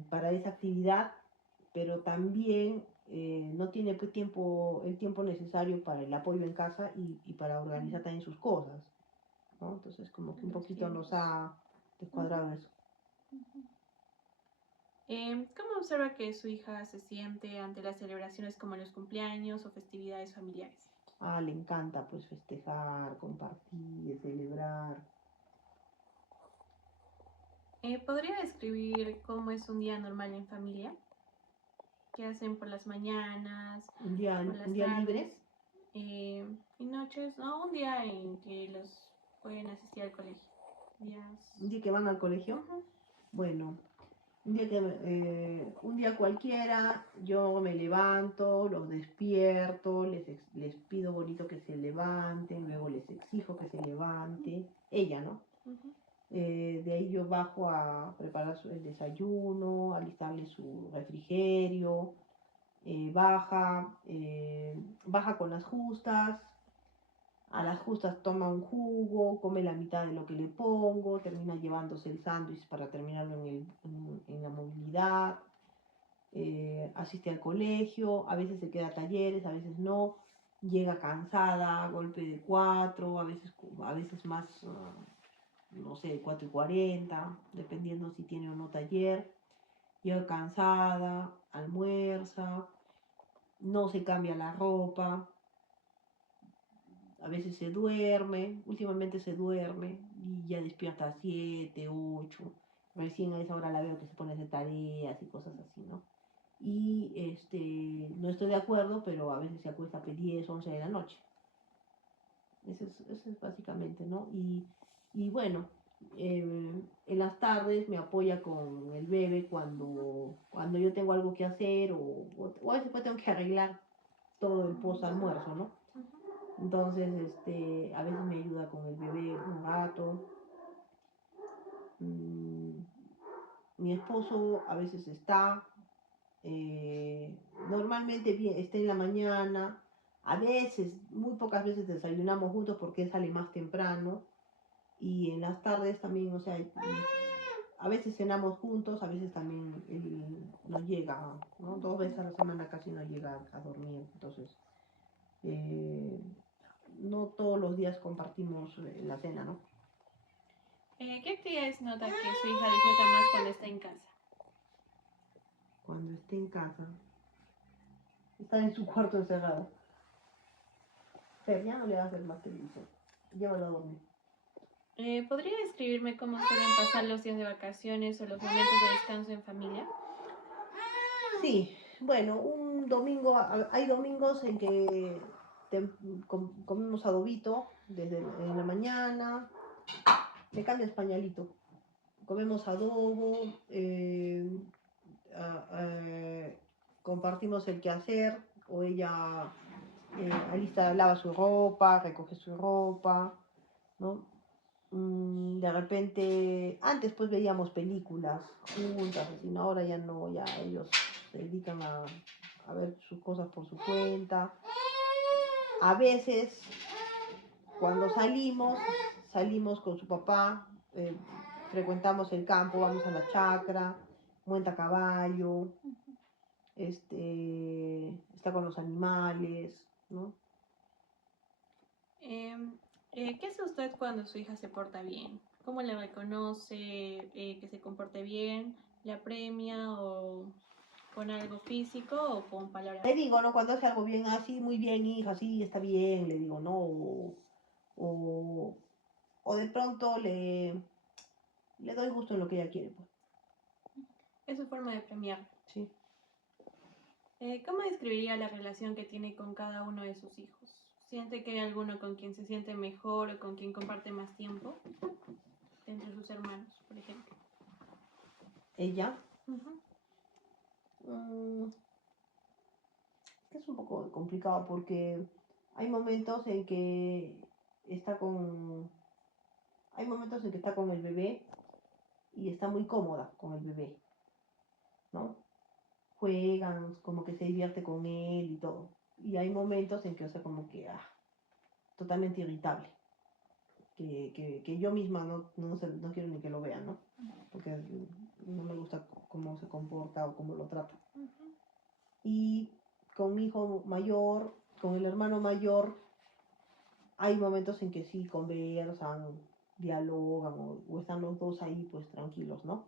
para esa actividad, pero también no tiene pues, el tiempo necesario para el apoyo en casa y para organizar también sus cosas, ¿no? Entonces como que un Los poquito nos tiempos. ha descuadrado eso. ¿Cómo observa que su hija se siente ante las celebraciones como los cumpleaños o festividades familiares? Le encanta pues festejar, compartir, celebrar. ¿Podría describir cómo es un día normal en familia? ¿Qué hacen por las mañanas, Un día, por un las día tardes libre, y noches? No, un día en que los pueden asistir al colegio. un día que van al colegio. Ujú. Bueno, un día cualquiera, yo me levanto, los despierto, les pido bonito que se levanten, luego les exijo que se levante, ella, ¿no? Ujú. De ahí yo bajo a preparar el desayuno, a alistarle su refrigerio, baja con las justas, a las justas toma un jugo, come la mitad de lo que le pongo, termina llevándose el sándwich para terminarlo en la movilidad, asiste al colegio, a veces se queda a talleres, a veces no, llega cansada, a golpe de 4, a veces más, no sé, 4:40, dependiendo si tiene o no taller, llega cansada, almuerza, no se cambia la ropa, a veces se duerme, últimamente se duerme y ya despierta a 7, 8. Recién a esa hora la veo que se pone a hacer tareas y cosas así, ¿no? Y no estoy de acuerdo, pero a veces se acuesta a 10, 11 de la noche. Eso es básicamente, ¿no? Y bueno, en las tardes me apoya con el bebé cuando yo tengo algo que hacer o a veces pues tengo que arreglar todo el post almuerzo, ¿no? Entonces, a veces me ayuda con el bebé un rato. Mi esposo a veces está, normalmente está en la mañana, A veces, muy pocas veces desayunamos juntos porque él sale más temprano y en las tardes también, o sea, a veces cenamos juntos, a veces también él no llega, ¿no? 2 veces a la semana casi no llega a dormir, entonces eh, no todos los días compartimos la cena, ¿no? ¿Qué actividades nota que su hija disfruta más cuando está en casa? Cuando esté en casa, está en su cuarto encerrado. Fer, ya no le va a hacer más televisión, llévalo a dormir. ¿Podría describirme cómo suelen pasar los días de vacaciones o los momentos de descanso en familia? Sí, bueno, un domingo, hay domingos en que comemos adobito desde en la mañana, me cambias pañalito, comemos adobo, a- eh, compartimos el quehacer, o ella alista, lava su ropa, recoge su ropa, ¿no? De repente, antes pues veíamos películas juntas, así, ¿no? Ahora ya no, ya ellos se dedican a ver sus cosas por su cuenta. A veces, cuando salimos con su papá, frecuentamos el campo, vamos a la chacra, monta a caballo, está con los animales, ¿no? ¿Qué hace usted cuando su hija se porta bien? ¿Cómo le reconoce que se comporte bien? ¿La premia o con algo físico o con palabras? Le digo, ¿no? Cuando hace algo bien, así, muy bien, hija, sí, está bien, le digo, ¿no? O, o de pronto le doy gusto en lo que ella quiere, pues. Es su forma de premiar. Sí. ¿Cómo describiría la relación que tiene con cada uno de sus hijos? ¿Siente que hay alguno con quien se siente mejor o con quien comparte más tiempo? Entre sus hermanos, por ejemplo. Ella. Ujú. Es un poco complicado porque hay momentos en que está con, hay momentos en que está con el bebé y está muy cómoda con el bebé, ¿no? Juegan, como que se divierte con él y todo. Y hay momentos en que, o sea, como que, totalmente irritable. Que yo misma no quiero ni que lo vean, ¿no? Porque no me gusta cómo se comporta o cómo lo trata. Y con mi hijo mayor, con el hermano mayor, hay momentos en que sí conversan, dialogan o están los dos ahí pues tranquilos, ¿no?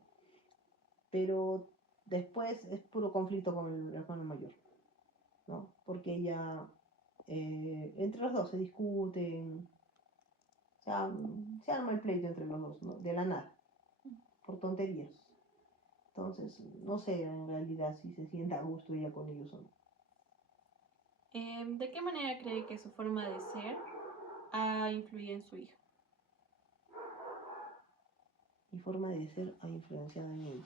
Pero después es puro conflicto con el hermano mayor, ¿no? Porque ella, entre los dos se discuten, se arma el pleito entre los dos, ¿no? De la nada, por tonterías. Entonces, no sé en realidad si se sienta a gusto ella con ellos o no. ¿De qué manera cree que su forma de ser ha influido en su hija? Mi forma de ser ha influenciado en ella.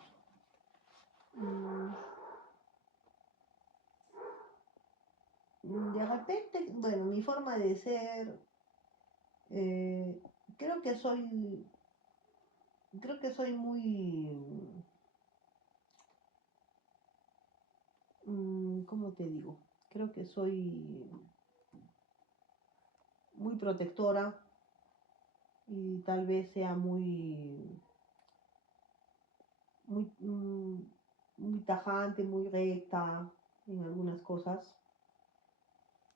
De repente, bueno, mi forma de ser, eh, creo que soy, creo que soy muy, ¿cómo te digo? Creo que soy muy protectora y tal vez sea muy tajante, muy recta en algunas cosas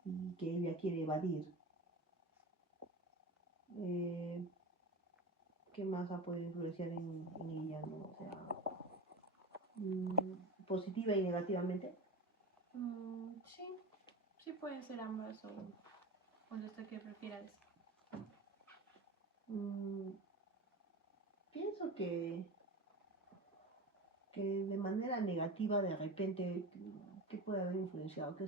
y que ella quiere evadir. Eh, ¿Qué más puede influenciar en ella, no? O sea, positiva y negativamente. Sí, sí pueden ser ambas o lo que prefiera decir. Mm, Pienso que de manera negativa de repente, que puede haber influenciado, que a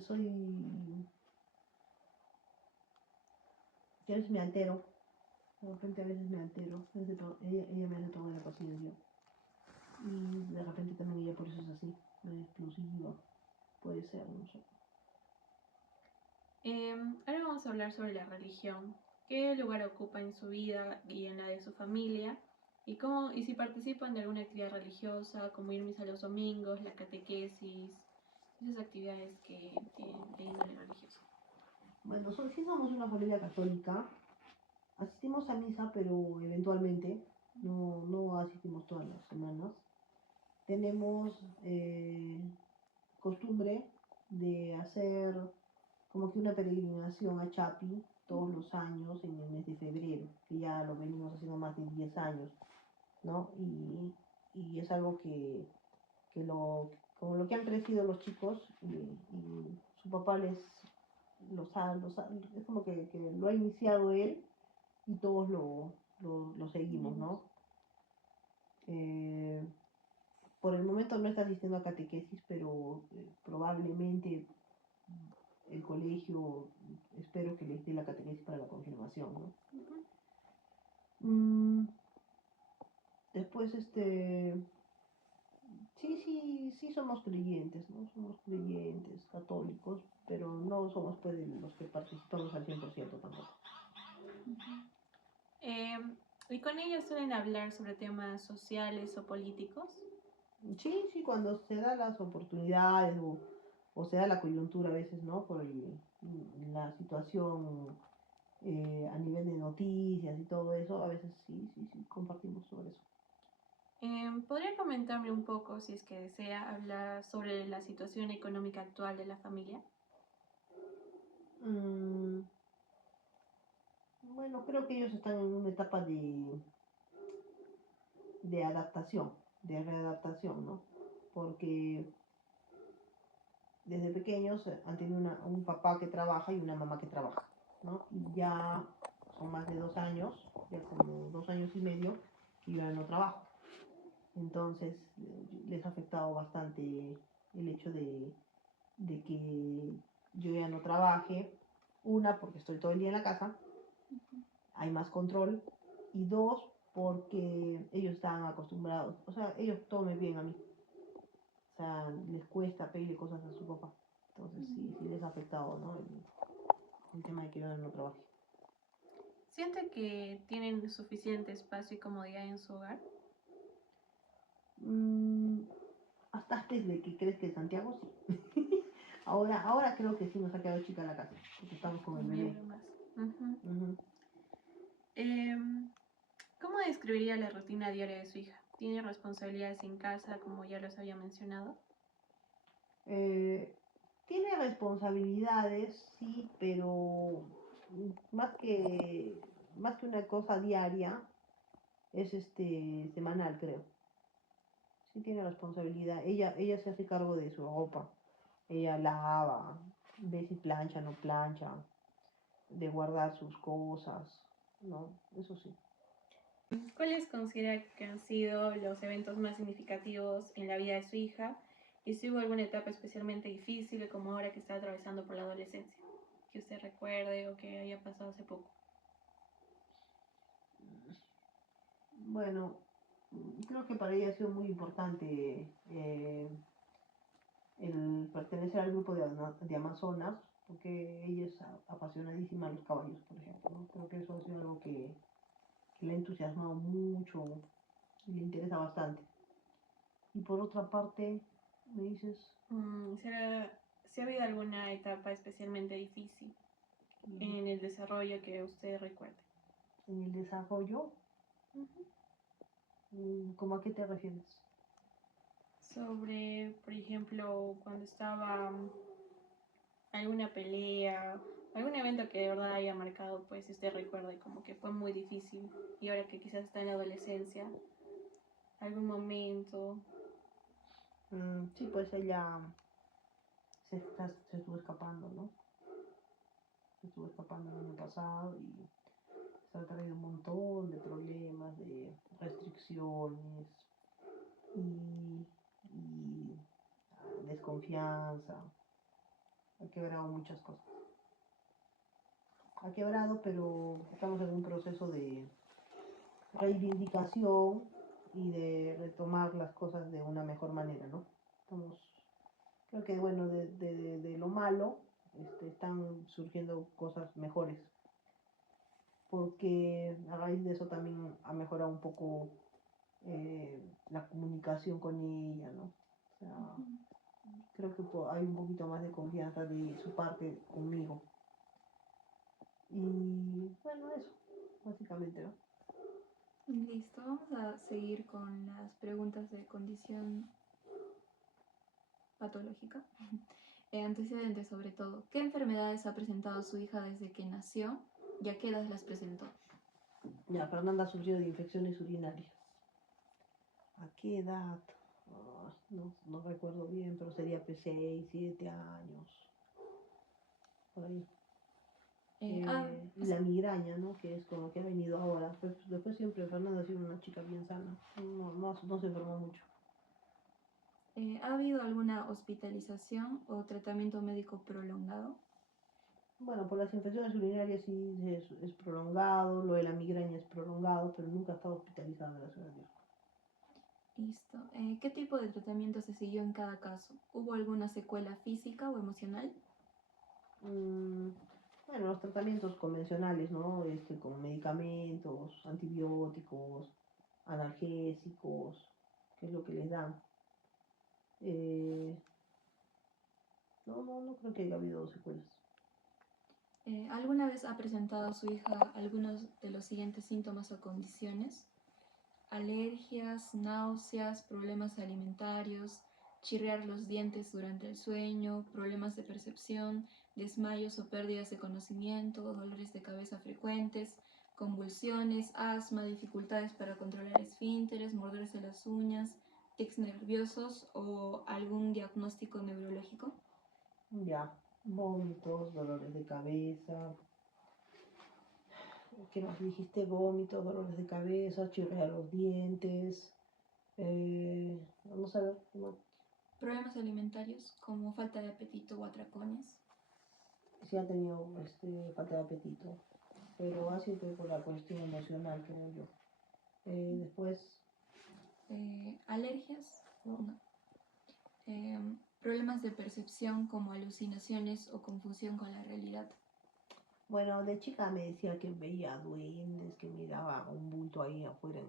veces me altero, de repente a veces me altero, ella me hace todo la paciencia y de repente también ella por eso es así, medio explosiva, puede ser, no sé. Ahora vamos a hablar sobre la religión. ¿Qué lugar ocupa en su vida y en la de su familia? Y si participan de alguna actividad religiosa, como ir a misa los domingos, la catequesis, esas actividades que tienen de índole religioso. Bueno, sí somos una familia católica. Asistimos a misa, pero eventualmente, no asistimos todas las semanas. Tenemos costumbre de hacer como que una peregrinación a Chapi todos los años en el mes de febrero, que ya lo venimos haciendo más de 10 años, ¿no? Y es algo como lo que han crecido los chicos y su papá es como que lo ha iniciado él y todos lo seguimos, ¿no? Eh, por el momento no está asistiendo a catequesis, pero probablemente el colegio, espero que les dé la catequesis para la confirmación, ¿no? Después, sí somos creyentes, ¿no? Somos creyentes, católicos, pero no somos pues de los que participamos al 100% tampoco. ¿Y con ellos suelen hablar sobre temas sociales o políticos? Sí, cuando se da las oportunidades o se da la coyuntura a veces, ¿no? Por la situación a nivel de noticias y todo eso, a veces sí, compartimos sobre eso. ¿Podría comentarme un poco, si es que desea, hablar sobre la situación económica actual de la familia? Bueno, creo que ellos están en una etapa de adaptación, de readaptación, ¿no? Porque desde pequeños han tenido un papá que trabaja y una mamá que trabaja, ¿no? Y ya son más de 2 años, ya como 2 años y medio, que yo ya no trabajo. Entonces les ha afectado bastante el hecho de que yo ya no trabaje. Una, porque estoy todo el día en la casa, hay más control. Y dos, porque ellos están acostumbrados, o sea, ellos todo me piden a mí. O sea, les cuesta pedirle cosas a su papá. Entonces sí les ha afectado, ¿no? El tema de que yo no trabaje. ¿Siente que tienen suficiente espacio y comodidad en su hogar? Hasta antes de que crezca en Santiago, sí. ahora creo que sí nos ha quedado chica la casa, porque estamos con el bebé. ¿Cómo describiría la rutina diaria de su hija? ¿Tiene responsabilidades en casa, como ya los había mencionado? Tiene responsabilidades, sí, pero más que una cosa diaria, es semanal, creo. Sí tiene responsabilidad. Ella se hace cargo de su ropa. Ella lava, ve si plancha, no plancha, de guardar sus cosas, ¿no? Eso sí. ¿Cuáles considera que han sido los eventos más significativos en la vida de su hija? Y si hubo alguna etapa especialmente difícil, como ahora que está atravesando por la adolescencia, que usted recuerde o que haya pasado hace poco. Bueno, creo que para ella ha sido muy importante el pertenecer al grupo de Amazonas, porque ella es apasionadísima a los caballos, por ejemplo, ¿no? Creo que eso ha sido algo que le ha entusiasmado mucho y le interesa bastante. Y por otra parte, me dices... ¿Si ha habido alguna etapa especialmente difícil en el desarrollo que usted recuerde? ¿En el desarrollo? ¿Cómo a qué te refieres? Sobre, por ejemplo, cuando estaba alguna pelea, algún evento que de verdad haya marcado, pues usted recuerde como que fue muy difícil y ahora que quizás está en la adolescencia, algún momento. Sí, pues ella se estuvo escapando, ¿no? Se estuvo escapando el año pasado y se ha traído un montón de problemas, de restricciones y desconfianza. Ha quebrado muchas cosas. Ha quebrado, pero estamos en un proceso de reivindicación y de retomar las cosas de una mejor manera, ¿no? Creo que bueno, de lo malo están surgiendo cosas mejores, porque a raíz de eso también ha mejorado un poco la comunicación con ella, ¿no? O sea, creo que hay un poquito más de confianza de su parte conmigo. Y bueno, eso, básicamente, ¿no? Listo, vamos a seguir con las preguntas de condición patológica. Antecedentes sobre todo. ¿Qué enfermedades ha presentado su hija desde que nació y a qué edad las presentó? Ya, Fernanda ha sufrido de infecciones urinarias. ¿A qué edad? No recuerdo bien, pero sería pues 6, 7 años, por ahí. Y la migraña, ¿no? Que es con lo que ha venido ahora. Pues después siempre Fernanda ha sido una chica bien sana. No se enfermó mucho. ¿Ha habido alguna hospitalización o tratamiento médico prolongado? Bueno, por las infecciones urinarias sí es prolongado, lo de la migraña es prolongado, pero nunca ha estado hospitalizada, gracias a Dios. Listo. ¿Qué tipo de tratamiento se siguió en cada caso? ¿Hubo alguna secuela física o emocional? Bueno, los tratamientos convencionales, ¿no? Con medicamentos, antibióticos, analgésicos, que es lo que les dan. No creo que haya habido secuelas. ¿Alguna vez ha presentado su hija algunos de los siguientes síntomas o condiciones? Alergias, náuseas, problemas alimentarios, chirriar los dientes durante el sueño, problemas de percepción, desmayos o pérdidas de conocimiento, dolores de cabeza frecuentes, convulsiones, asma, dificultades para controlar esfínteres, morderse las uñas, tics nerviosos o algún diagnóstico neurológico. Ya, vómitos, dolores de cabeza. ¿Qué más dijiste? Vómitos, dolores de cabeza, chirriar los dientes. Vamos a ver, ¿qué más? Problemas alimentarios como falta de apetito o atracones. Sí ha tenido falta de apetito, pero ha sido por la cuestión emocional, creo yo. Después, Alergias, no. Problemas de percepción como alucinaciones o confusión con la realidad. bueno, de chica me decía que veía duendes, que miraba un bulto ahí afuera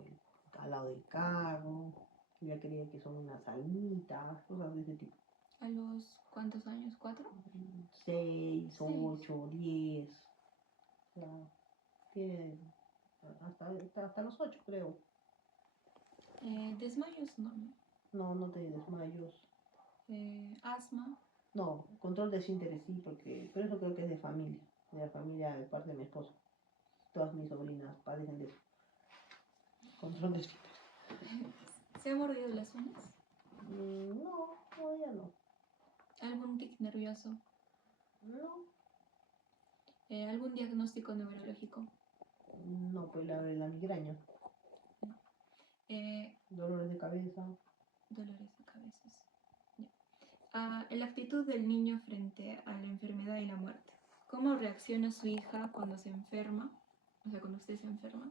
al lado del carro, que ella creía que son unas almitas, cosas de ese tipo. ¿A los cuántos años? ¿4? 6, Seis. 8, 10. O sea, tiene hasta los 8, creo. Desmayos, no. No tiene desmayos. Asma. No, control de esfínteres sí, pero eso creo que es de la familia de parte de mi esposo. Todas mis sobrinas padecen de eso. Control de esfínteres. ¿Se ha mordido las uñas? No, todavía no. ¿Algún tic nervioso? No, ¿Algún diagnóstico neurológico? no, pues la migraña. Dolores de cabeza. Dolores de cabeza. La actitud del niño frente a la enfermedad y la muerte. ¿Cómo reacciona su hija cuando se enferma? O sea, cuando usted se enferma.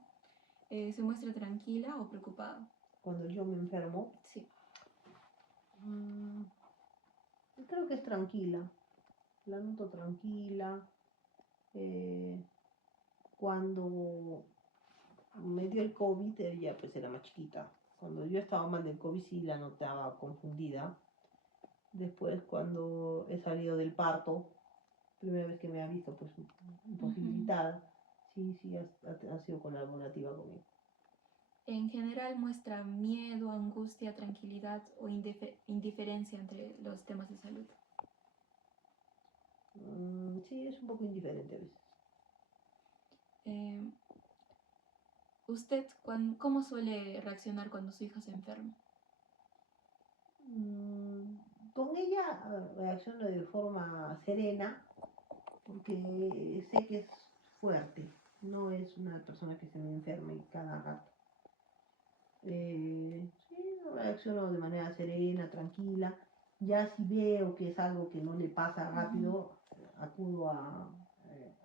¿Se muestra tranquila o preocupada? Cuando yo me enfermo, Sí. creo que es tranquila. La noto tranquila. Cuando me dio el COVID, ella pues era más chiquita. Cuando yo estaba mal del COVID sí la notaba confundida. Después cuando he salido del parto, primera vez que me ha visto pues imposibilitada, sí, ha sido colaborativa conmigo. En general muestra miedo, angustia, tranquilidad o indiferencia entre los temas de salud. Sí, es un poco indiferente a veces. ¿Usted cómo suele reaccionar cuando su hija se enferma? Con ella reacciono de forma serena porque sé que es fuerte, no es una persona que se me enferme cada rato. Sí, reacciono de manera serena, tranquila. Ya si veo que es algo que no le pasa rápido, acudo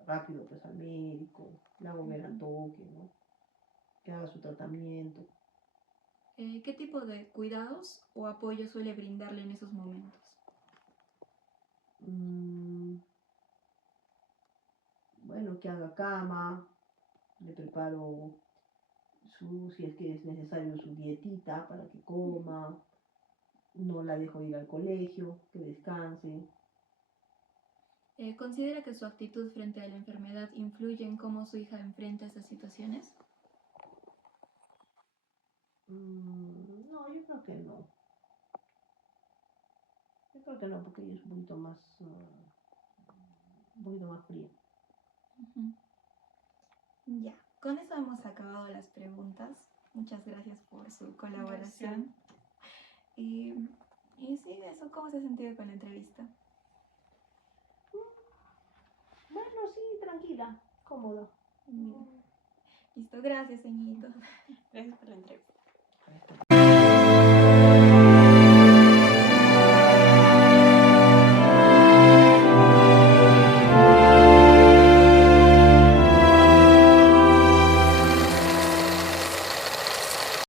rápido pues al médico, le hago ver al toque, ¿no? Que haga su tratamiento. ¿Qué tipo de cuidados o apoyo suele brindarle en esos momentos? Bueno, que haga cama, le preparo si es que es necesario, su dietita para que coma, no la dejo ir al colegio, que descanse. ¿Considera que su actitud frente a la enfermedad influye en cómo su hija enfrenta estas situaciones? No, yo creo que no. Yo creo que no, porque ella es un poquito más fría. Ujú. Ya, con eso hemos acabado las preguntas. Muchas gracias por su colaboración. Y sí, eso, ¿cómo se ha sentido con la entrevista? Bueno, sí, tranquila, cómodo. Listo, gracias, Señito. Gracias por la entrevista.